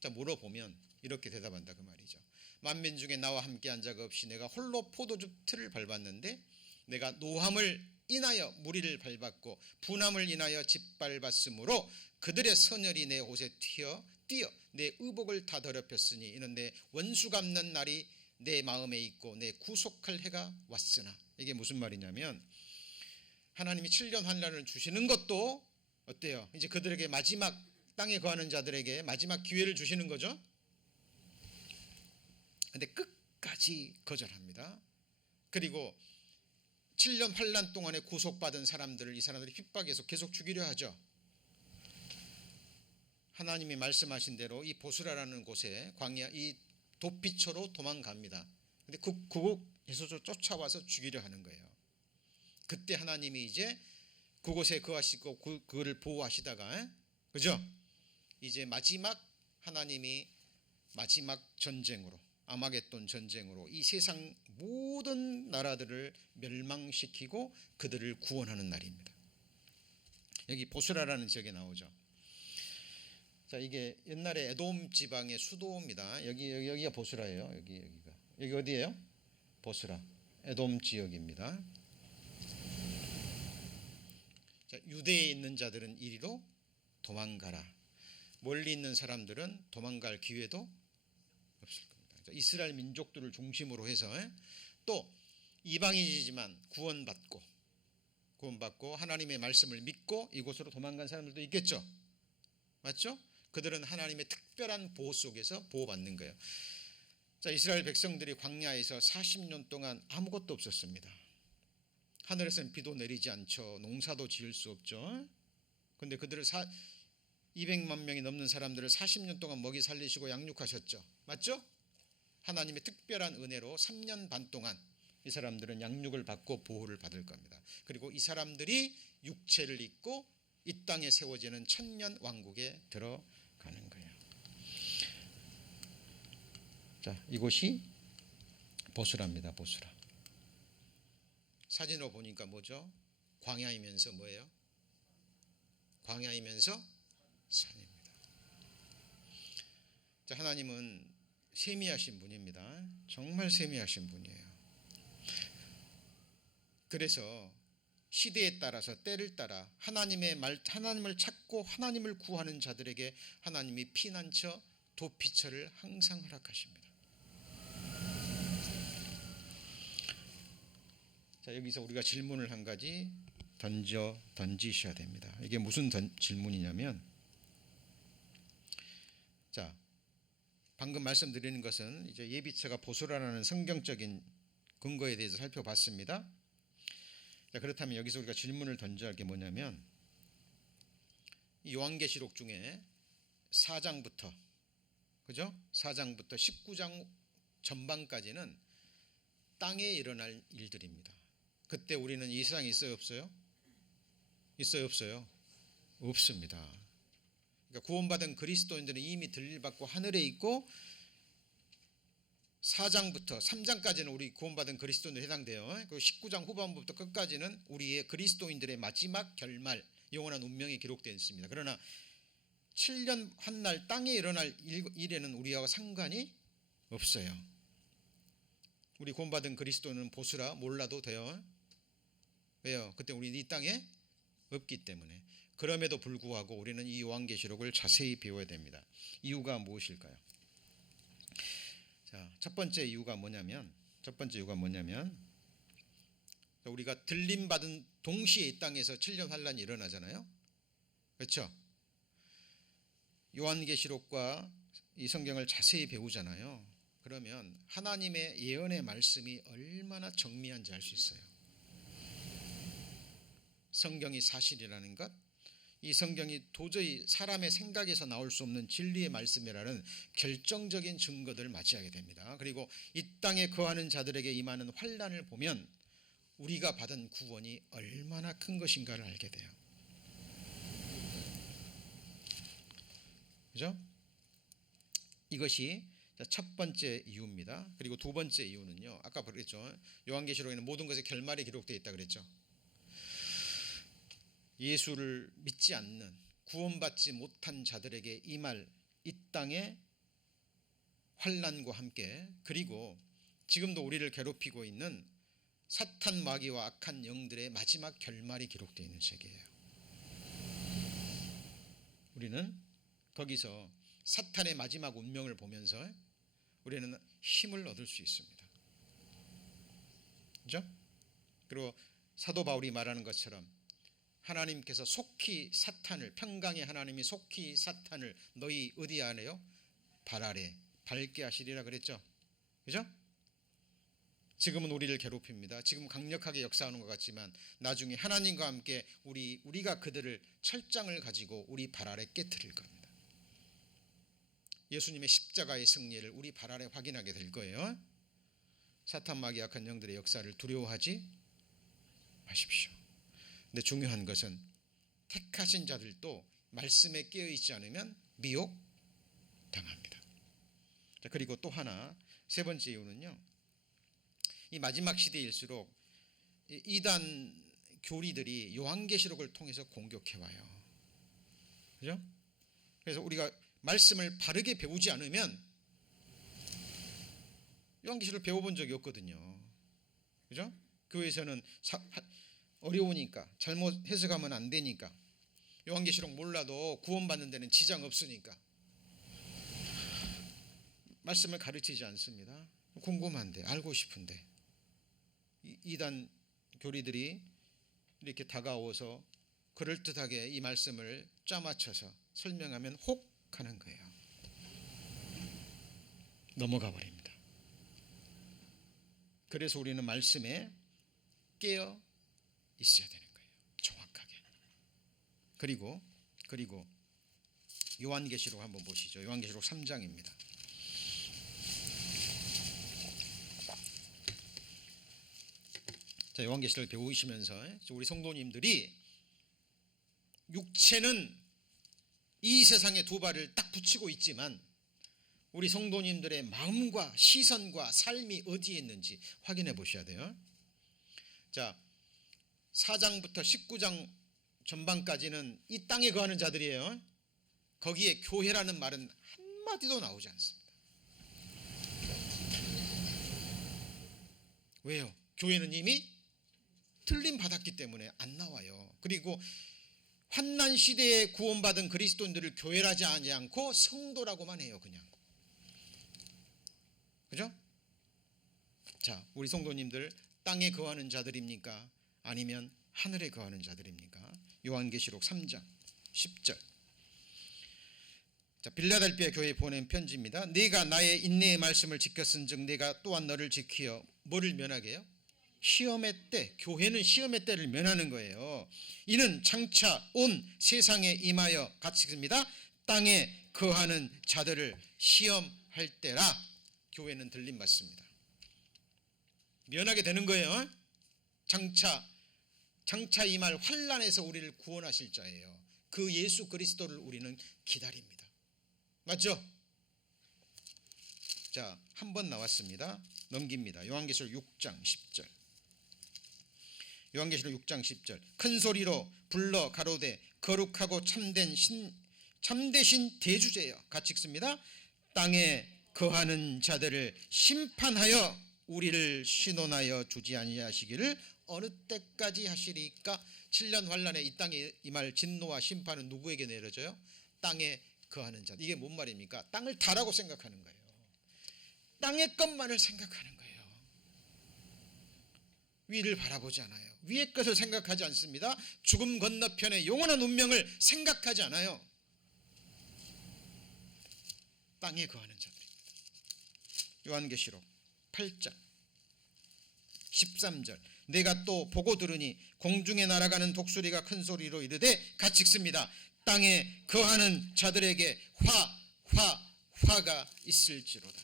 자, 물어보면 이렇게 대답한다 그 말이죠. 만민 중에 나와 함께한 자가 없이 내가 홀로 포도주 틀을 밟았는데, 내가 노함을 인하여 무리를 밟았고 분함을 인하여 짓밟았으므로 그들의 선열이 내 옷에 뛰어 내 의복을 다 더럽혔으니 이는 내 원수 갚는 날이 내 마음에 있고 내 구속할 해가 왔으나. 이게 무슨 말이냐면, 하나님이 7년 환난을 주시는 것도 어때요? 이제 그들에게 마지막, 땅에 거하는 자들에게 마지막 기회를 주시는 거죠. 근데 끝까지 거절합니다. 그리고 7년 환난 동안에 구속받은 사람들을 이 사람들이 핍박해서 계속 죽이려 하죠. 하나님이 말씀하신 대로 이 보스라라는 곳에, 광야 이 도피처로 도망갑니다. 근데 그곳에서 쫓아와서 죽이려 하는 거예요. 그때 하나님이 이제 그곳에 거하시고 그를 보호하시다가, 그죠? 이제 마지막, 하나님이 마지막 전쟁으로, 아마겟돈 전쟁으로 이 세상 모든 나라들을 멸망시키고 그들을 구원하는 날입니다. 여기 보스라라는 지역에 나오죠. 자, 이게 옛날에 에돔 지방의 수도입니다. 여기가 보스라예요. 여기 어디예요? 보스라, 에돔 지역입니다. 자, 유대에 있는 자들은 이리로 도망가라. 멀리 있는 사람들은 도망갈 기회도 없을 겁니다. 자, 이스라엘 민족들을 중심으로 해서 또 이방인이지만 구원받고 하나님의 말씀을 믿고 이곳으로 도망간 사람들도 있겠죠. 맞죠? 그들은 하나님의 특별한 보호 속에서 보호받는 거예요. 자, 이스라엘 백성들이 광야에서 40년 동안 아무것도 없었습니다. 하늘에서는 비도 내리지 않죠. 농사도 지을 수 없죠. 그런데 그들을 200만 명이 넘는 사람들을 40년 동안 먹이 살리시고 양육하셨죠. 맞죠? 하나님의 특별한 은혜로 3년 반 동안 이 사람들은 양육을 받고 보호를 받을 겁니다. 그리고 이 사람들이 육체를 입고 이 땅에 세워지는 천년 왕국에 들어가는 거예요. 자, 이곳이 보스라입니다. 보스라. 사진으로 보니까 뭐죠? 광야이면서 뭐예요? 광야이면서 산입니다. 자, 하나님은 세미하신 분입니다. 정말 세미하신 분이에요. 그래서 시대에 따라서 때를 따라 하나님을 찾고 하나님을 구하는 자들에게 하나님이 피난처, 도피처를 항상 허락하십니다. 자, 여기서 우리가 질문을 한 가지 던지셔야 됩니다. 이게 무슨 질문이냐면, 자, 방금 말씀드리는 것은 이제 예비처가 보수라는 성경적인 근거에 대해서 살펴봤습니다. 자, 그렇다면 여기서 우리가 질문을 던져야 할 게 뭐냐면, 요한계시록 중에 4장부터 그죠? 4장부터 19장 전반까지는 땅에 일어날 일들입니다. 그때 우리는 이 세상에 있어요, 없어요? 있어요, 없어요? 없습니다. 그러니까 구원받은 그리스도인들은 이미 들릴받고 하늘에 있고, 4장부터 3장까지는 우리 구원받은 그리스도인들 해당돼요. 그리고 19장 후반부터 끝까지는 우리의 그리스도인들의 마지막 결말, 영원한 운명이 기록되어 있습니다. 그러나 7년 한 날 땅에 일어날 일에는 우리하고 상관이 없어요. 우리 구원받은 그리스도는 보수라 몰라도 돼요. 왜요? 그때 우리 이 땅에 없기 때문에. 그럼에도 불구하고 우리는 이 요한계시록을 자세히 배워야 됩니다. 이유가 무엇일까요? 자, 첫 번째 이유가 뭐냐면 우리가 들림받은 동시에 이 땅에서 7년 환란이 일어나잖아요. 그렇죠? 요한계시록과 이 성경을 자세히 배우잖아요. 그러면 하나님의 예언의 말씀이 얼마나 정밀한지 알 수 있어요. 성경이 사실이라는 것, 이 성경이 도저히 사람의 생각에서 나올 수 없는 진리의 말씀이라는 결정적인 증거들을 맞이하게 됩니다. 그리고 이 땅에 거하는 자들에게 임하는 환란을 보면 우리가 받은 구원이 얼마나 큰 것인가를 알게 돼요. 그죠? 이것이 첫 번째 이유입니다. 그리고 두 번째 이유는요, 아까 그랬죠. 요한계시록에는 모든 것의 결말이 기록되어 있다 그랬죠. 예수를 믿지 않는, 구원받지 못한 자들에게 임할 이 땅의 환난과 함께, 그리고 지금도 우리를 괴롭히고 있는 사탄 마귀와 악한 영들의 마지막 결말이 기록되어 있는 책이에요. 우리는 거기서 사탄의 마지막 운명을 보면서 우리는 힘을 얻을 수 있습니다. 그렇죠? 그리고 사도 바울이 말하는 것처럼 하나님께서 속히 사탄을, 평강의 하나님이 속히 사탄을 너희 어디 안에요? 발 아래 밟게 하시리라 그랬죠. 그죠? 지금은 우리를 괴롭힙니다. 지금 강력하게 역사하는 것 같지만 나중에 하나님과 함께 우리가 그들을 철장을 가지고 우리 발 아래 깨트릴 겁니다. 예수님의 십자가의 승리를 우리 발 아래 확인하게 될 거예요. 사탄 마귀 악한 영들의 역사를 두려워하지 마십시오. 근데 중요한 것은 택하신 자들도 말씀에 깨어있지 않으면 미혹 당합니다. 자, 그리고 또 하나, 세 번째 이유는요, 이 마지막 시대일수록 이단 교리들이 요한계시록을 통해서 공격해와요. 그죠? 그래서 우리가 말씀을 바르게 배우지 않으면, 요한계시록을 배워본 적이 없거든요. 그죠? 교회에서는 어려우니까, 잘못 해석하면 안 되니까, 요한계시록 몰라도 구원받는 데는 지장 없으니까 말씀을 가르치지 않습니다. 궁금한데, 알고 싶은데, 이단 교리들이 이렇게 다가오서 그럴듯하게 이 말씀을 짜맞춰서 설명하면 혹 하는 거예요. 넘어가 버립니다. 그래서 우리는 말씀에 깨어 있어야 되는 거예요. 정확하게. 그리고 요한계시록 한번 보시죠. 요한계시록 3장입니다. 자, 요한계시록을 배우시면서 우리 성도님들이 육체는 이 세상에 두 발을 딱 붙이고 있지만 우리 성도님들의 마음과 시선과 삶이 어디에 있는지 확인해 보셔야 돼요. 자, 4장부터 19장 전반까지는 이 땅에 거하는 자들이에요. 거기에 교회라는 말은 한마디도 나오지 않습니다. 왜요? 교회는 이미 틀림 받았기 때문에 안 나와요. 그리고 환난 시대에 구원받은 그리스도인들을 교회라지 하지 않고 성도라고만 해요. 그냥. 그죠? 자, 우리 성도님들 땅에 거하는 자들입니까? 아니면 하늘에 거하는 자들입니까? 요한계시록 3장 10절. 자, 빌라델비아 교회에 보낸 편지입니다. 네가 나의 인내의 말씀을 지켰은즉 내가 또한 너를 지키어 뭐를 면하게 해요? 시험의 때. 교회는 시험의 때를 면하는 거예요. 이는 장차 온 세상에 임하여 같이 읽습니다. 땅에 거하는 자들을 시험할 때라. 교회는 들림 받습니다. 면하게 되는 거예요. 장차 임할 환난에서 우리를 구원하실 자예요. 그 예수 그리스도를 우리는 기다립니다. 맞죠? 자, 한 번 나왔습니다. 넘깁니다. 요한계시록 6장 10절. 요한계시록 6장 10절. 큰 소리로 불러 가로되 거룩하고 참되신 대주제여. 같이 읽습니다. 땅에 거하는 자들을 심판하여 우리를 신원하여 주지 아니하시기를 어느 때까지 하시리까? 7년 환란에 이 땅에 임할 진노와 심판은 누구에게 내려져요? 땅에 거하는 자. 이게 뭔 말입니까? 땅을 다라고 생각하는 거예요. 땅의 것만을 생각하는 거예요. 위를 바라보지 않아요. 위의 것을 생각하지 않습니다. 죽음 건너편의 영원한 운명을 생각하지 않아요. 땅에 거하는 자들입니다. 요한계시록 8장 13절. 내가 또 보고 들으니 공중에 날아가는 독수리가 큰 소리로 이르되 같이 읽습니다. 땅에 거하는 자들에게 화가 있을지로다.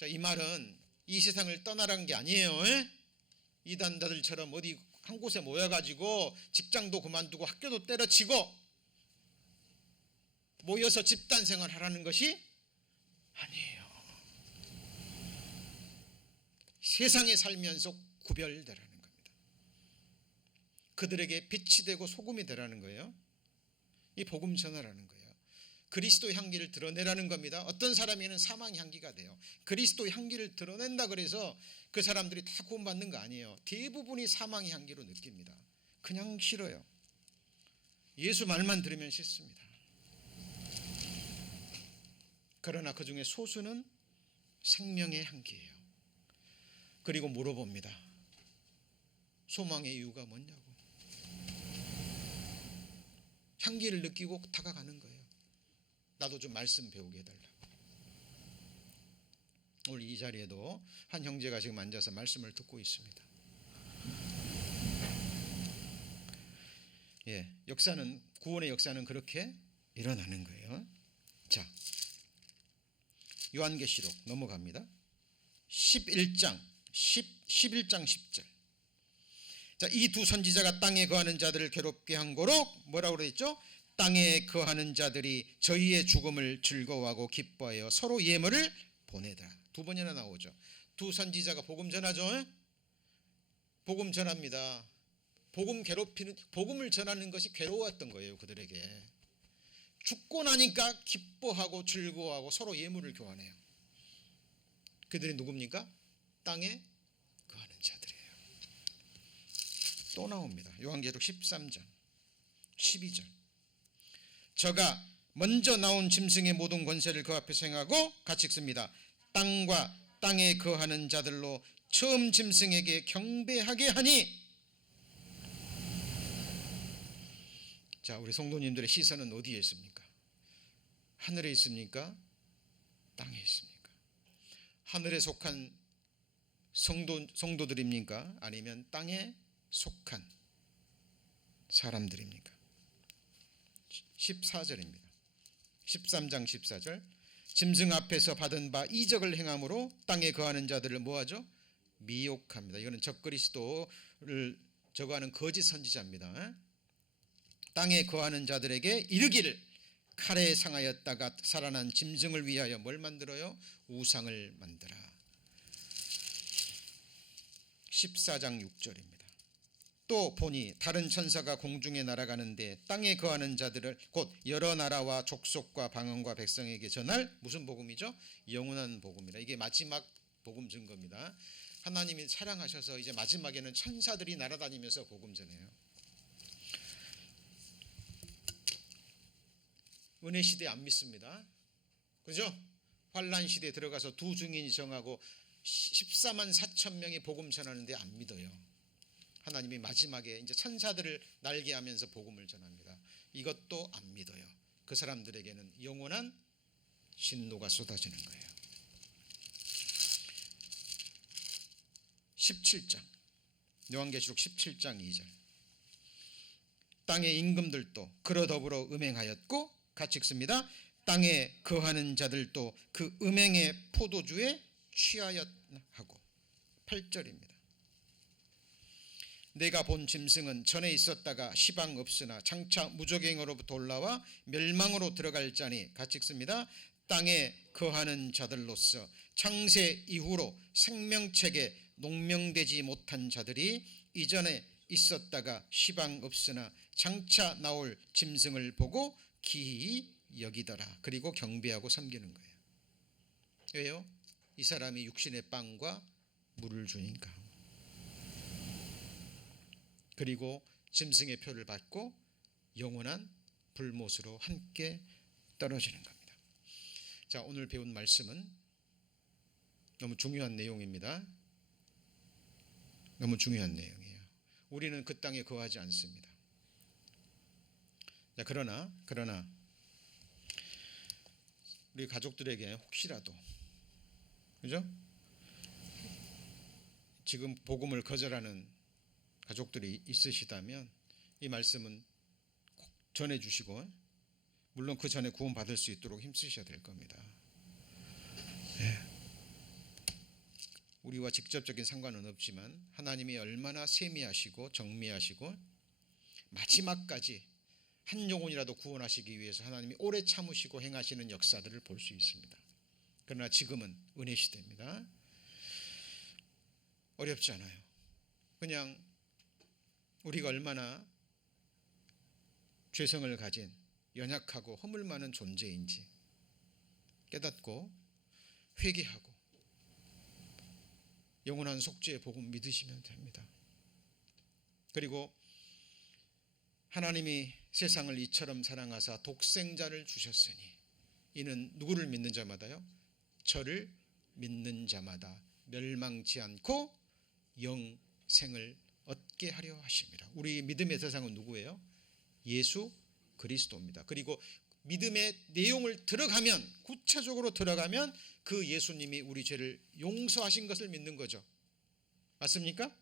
자, 이 말은 이 세상을 떠나라는 게 아니에요. 이단자들처럼 어디 한 곳에 모여가지고 직장도 그만두고 학교도 때려치고 모여서 집단생활 하라는 것이 아니에요. 세상에 살면서 구별되라는 겁니다. 그들에게 빛이 되고 소금이 되라는 거예요. 이 복음 전하라는 거예요. 그리스도의 향기를 드러내라는 겁니다. 어떤 사람에게는 사망의 향기가 돼요. 그리스도의 향기를 드러낸다 그래서 그 사람들이 다 구원받는 거 아니에요. 대부분이 사망의 향기로 느낍니다. 그냥 싫어요. 예수 말만 들으면 싫습니다. 그러나 그 중에 소수는 생명의 향기예요. 그리고 물어봅니다. 소망의 이유가 뭐냐고. 향기를 느끼고 다가가는 거예요. 나도 좀 말씀 배우게 해달라고. 오늘 이 자리에도 한 형제가 지금 앉아서 말씀을 듣고 있습니다. 역사는, 구원의 역사는 그렇게 일어나는 거예요. 자, 요한계시록 넘어갑니다. 11장 10절. 자, 이 두 선지자가 땅에 거하는 자들을 괴롭게 한 거로 뭐라고 그랬죠? 땅에 거하는 자들이 저희의 죽음을 즐거워하고 기뻐하여 서로 예물을 보내더라. 두 번이나 나오죠. 두 선지자가 복음 전하죠. 복음 전합니다. 복음을 전하는 것이 괴로웠던 거예요. 그들에게. 죽고 나니까 기뻐하고 즐거워하고 서로 예물을 교환해요. 그들이 누굽니까? 땅에 거하는 자들이에요. 또 나옵니다. 요한계시록 13장 12절. 저가 먼저 나온 짐승의 모든 권세를 그 앞에 행하고 같이 읽습니다. 땅과 땅에 거하는 자들로 처음 짐승에게 경배하게 하니. 자, 우리 성도님들의 시선은 어디에 있습니까? 하늘에 있습니까? 땅에 있습니까? 하늘에 속한 성도들입니까? 아니면 땅에 속한 사람들입니까? 14절입니다. 13장 14절. 짐승 앞에서 받은 바 이적을 행함으로 땅에 거하는 자들을 뭐하죠? 미혹합니다. 이거는 적그리스도를 저거하는 거짓 선지자입니다. 땅에 거하는 자들에게 이르기를 칼에 상하였다가 살아난 짐승을 위하여 뭘 만들어요? 우상을 만들어. 14장 6절입니다. 또 보니 다른 천사가 공중에 날아가는데 땅에 거하는 자들을 곧 여러 나라와 족속과 방언과 백성에게 전할 무슨 복음이죠? 영원한 복음이다. 이게 마지막 복음 증거입니다. 하나님이 사랑하셔서 이제 마지막에는 천사들이 날아다니면서 복음 전해요. 은혜 시대 안 믿습니다. 그죠? 환란 시대에 들어가서 두 증인이 정하고 14만 4천 명이 복음 전하는데 안 믿어요. 하나님이 마지막에 이제 천사들을 날게 하면서 복음을 전합니다. 이것도 안 믿어요. 그 사람들에게는 영원한 진노가 쏟아지는 거예요. 17장 요한계시록 17장 2절 땅의 임금들도 그러 더불어 음행하였고 같이 읽습니다. 땅에 거하는 자들도 그 음행의 포도주에 취하였 하고 8절입니다. 내가 본 짐승은 전에 있었다가 시방 없으나 장차 무저갱으로부터 올라와 멸망으로 들어갈 자니 같이 읽습니다. 땅에 거하는 자들로서 창세 이후로 생명책에 농명되지 못한 자들이 이전에 있었다가 시방 없으나 장차 나올 짐승을 보고 기이 여기더라. 그리고 경배하고 섬기는 거예요. 왜요? 이 사람이 육신의 빵과 물을 주니까. 그리고 짐승의 표를 받고 영원한 불못으로 함께 떨어지는 겁니다. 자, 오늘 배운 말씀은 너무 중요한 내용입니다. 너무 중요한 내용이에요. 우리는 그 땅에 거하지 않습니다. 자, 그러나 우리 가족들에게 혹시라도 그죠? 지금 복음을 거절하는 가족들이 있으시다면 이 말씀은 꼭 전해주시고 물론 그 전에 구원받을 수 있도록 힘쓰셔야 될 겁니다. 네. 우리와 직접적인 상관은 없지만 하나님이 얼마나 세미하시고 정미하시고 마지막까지 한 영혼이라도 구원하시기 위해서 하나님이 오래 참으시고 행하시는 역사들을 볼 수 있습니다. 그러나 지금은 은혜 시대입니다. 어렵지 않아요. 그냥 우리가 얼마나 죄성을 가진 연약하고 허물 많은 존재인지 깨닫고 회개하고 영원한 속죄의 복음 믿으시면 됩니다. 그리고 하나님이 세상을 이처럼 사랑하사 독생자를 주셨으니 이는 누구를 믿는 자마다요? 저를 믿는 자마다 멸망치 않고 영생을 얻게 하려 하심이라. 우리 믿음의 대상은 누구예요? 예수 그리스도입니다. 그리고 믿음의 내용을 들어가면 구체적으로 들어가면 그 예수님이 우리 죄를 용서하신 것을 믿는 거죠. 맞습니까?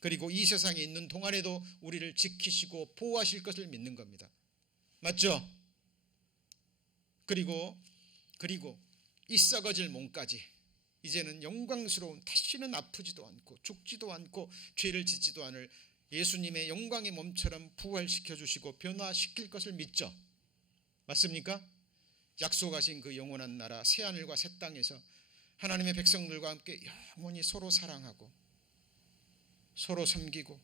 그리고 이 세상에 있는 동안에도 우리를 지키시고 보호하실 것을 믿는 겁니다. 맞죠? 그리고 이 썩어질 몸까지 이제는 영광스러운 다시는 아프지도 않고 죽지도 않고 죄를 짓지도 않을 예수님의 영광의 몸처럼 부활시켜 주시고 변화시킬 것을 믿죠. 맞습니까? 약속하신 그 영원한 나라 새하늘과 새 땅에서 하나님의 백성들과 함께 영원히 서로 사랑하고 서로 섬기고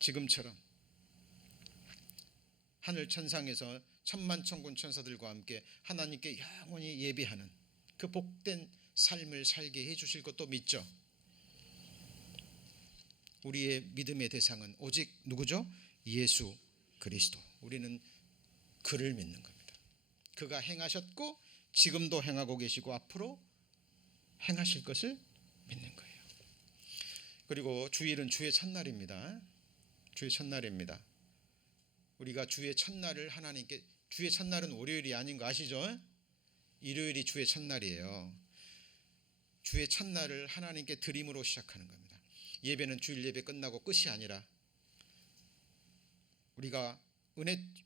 지금처럼 하늘 천상에서 천만 천군 천사들과 함께 하나님께 영원히 예배하는 그 복된 삶을 살게 해주실 것도 믿죠. 우리의 믿음의 대상은 오직 누구죠? 예수 그리스도. 우리는 그를 믿는 겁니다. 그가 행하셨고 지금도 행하고 계시고 앞으로 행하실 것을 믿는 거예요. 그리고 주일은 주의 첫날입니다. 주의 첫날입니다. 우리가 주의 첫날을 하나님께, 주의 첫날은 월요일이 아닌 거 아시죠? 일요일이 주의 첫날이에요. 주의 첫날을 하나님께 드림으로 시작하는 겁니다. 예배는 주일 예배 끝나고 끝이 아니라 우리가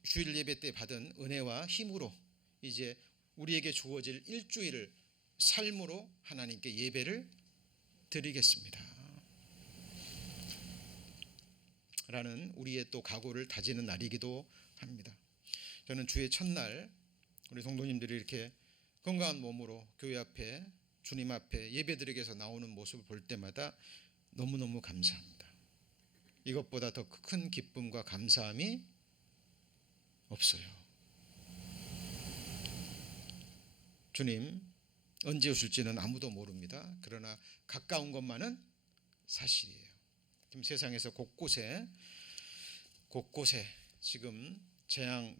주일 예배 때 받은 은혜와 힘으로 이제 우리에게 주어질 일주일을 삶으로 하나님께 예배를 드리겠습니다 라는 우리의 또 각오를 다지는 날이기도 합니다. 저는 주의 첫날 우리 성도님들이 이렇게 건강한 몸으로 교회 앞에 주님 앞에 예배드리기위해서 나오는 모습을 볼 때마다 너무너무 감사합니다. 이것보다 더 큰 기쁨과 감사함이 없어요. 주님 언제 오실지는 아무도 모릅니다. 그러나 가까운 것만은 사실이에요. 지금 세상에서 곳곳에 지금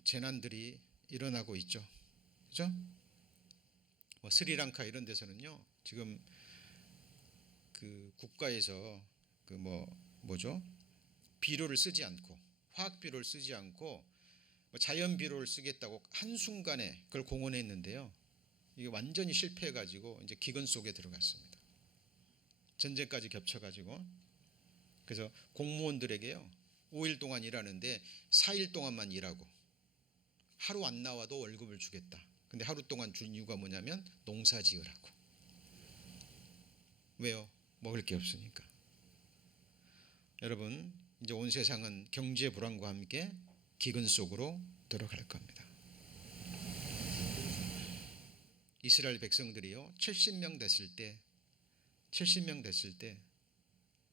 재난들이 일어나고 있죠. 그죠? 뭐 스리랑카 이런 데서는요, 지금 그 국가에서 그 뭐죠? 비료를 쓰지 않고 화학 비료를 쓰지 않고 자연 비료를 쓰겠다고 한순간에 그걸 공언했는데요. 이게 완전히 실패해가지고 이제 기근 속에 들어갔습니다. 전쟁까지 겹쳐가지고. 그래서 공무원들에게요 5일 동안 일하는데 4일 동안만 일하고 하루 안 나와도 월급을 주겠다. 근데 하루 동안 준 이유가 뭐냐면 농사 지으라고. 왜요? 먹을 게 없으니까. 여러분 이제 온 세상은 경제 불안과 함께 기근 속으로 들어갈 겁니다. 이스라엘 백성들이요 70명 됐을 때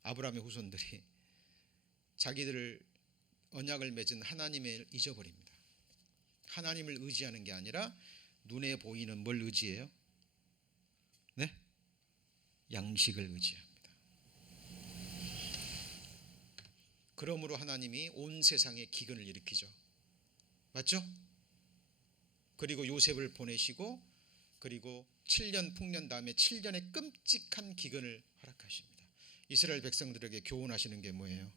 아브라함의 후손들이 자기들을 언약을 맺은 하나님을 잊어버립니다. 하나님을 의지하는 게 아니라 눈에 보이는 뭘 의지해요? 네? 양식을 의지합니다. 그러므로 하나님이 온 세상에 기근을 일으키죠. 맞죠? 그리고 요셉을 보내시고 그리고 7년 풍년 다음에 7년의 끔찍한 기근을 허락하십니다. 이스라엘 백성들에게 교훈하시는 게 뭐예요?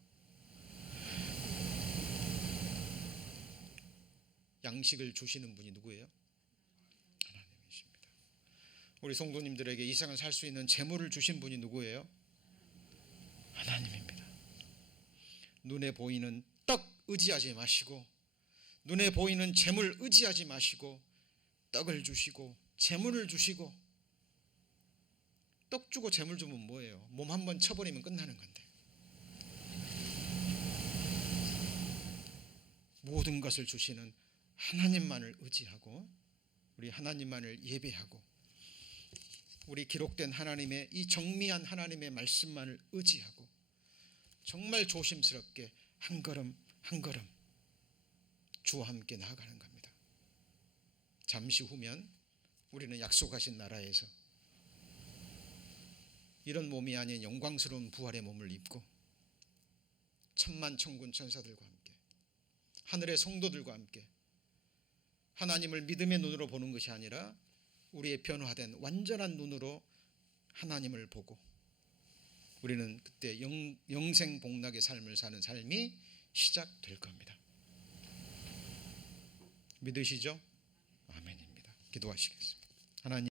양식을 주시는 분이 누구예요? 하나님이십니다. 우리 성도님들에게 이 세상을 살 수 있는 재물을 주신 분이 누구예요? 하나님입니다. 눈에 보이는 떡 의지하지 마시고 눈에 보이는 재물 의지하지 마시고 떡을 주시고 재물을 주시고. 떡 주고 재물 주면 뭐예요? 몸 한번 쳐버리면 끝나는 건데. 모든 것을 주시는 하나님만을 의지하고 우리 하나님만을 예배하고 우리 기록된 하나님의 이 정미한 하나님의 말씀만을 의지하고 정말 조심스럽게 한 걸음 한 걸음 주와 함께 나아가는 겁니다. 잠시 후면 우리는 약속하신 나라에서 이런 몸이 아닌 영광스러운 부활의 몸을 입고 천만 천군 천사들과 함께 하늘의 성도들과 함께 하나님을 믿음의 눈으로 보는 것이 아니라 우리의 변화된 완전한 눈으로 하나님을 보고 우리는 그때 영생복락의 삶을 사는 삶이 시작될 겁니다. 믿으시죠? 아멘입니다. 기도하시겠습니다. 하나님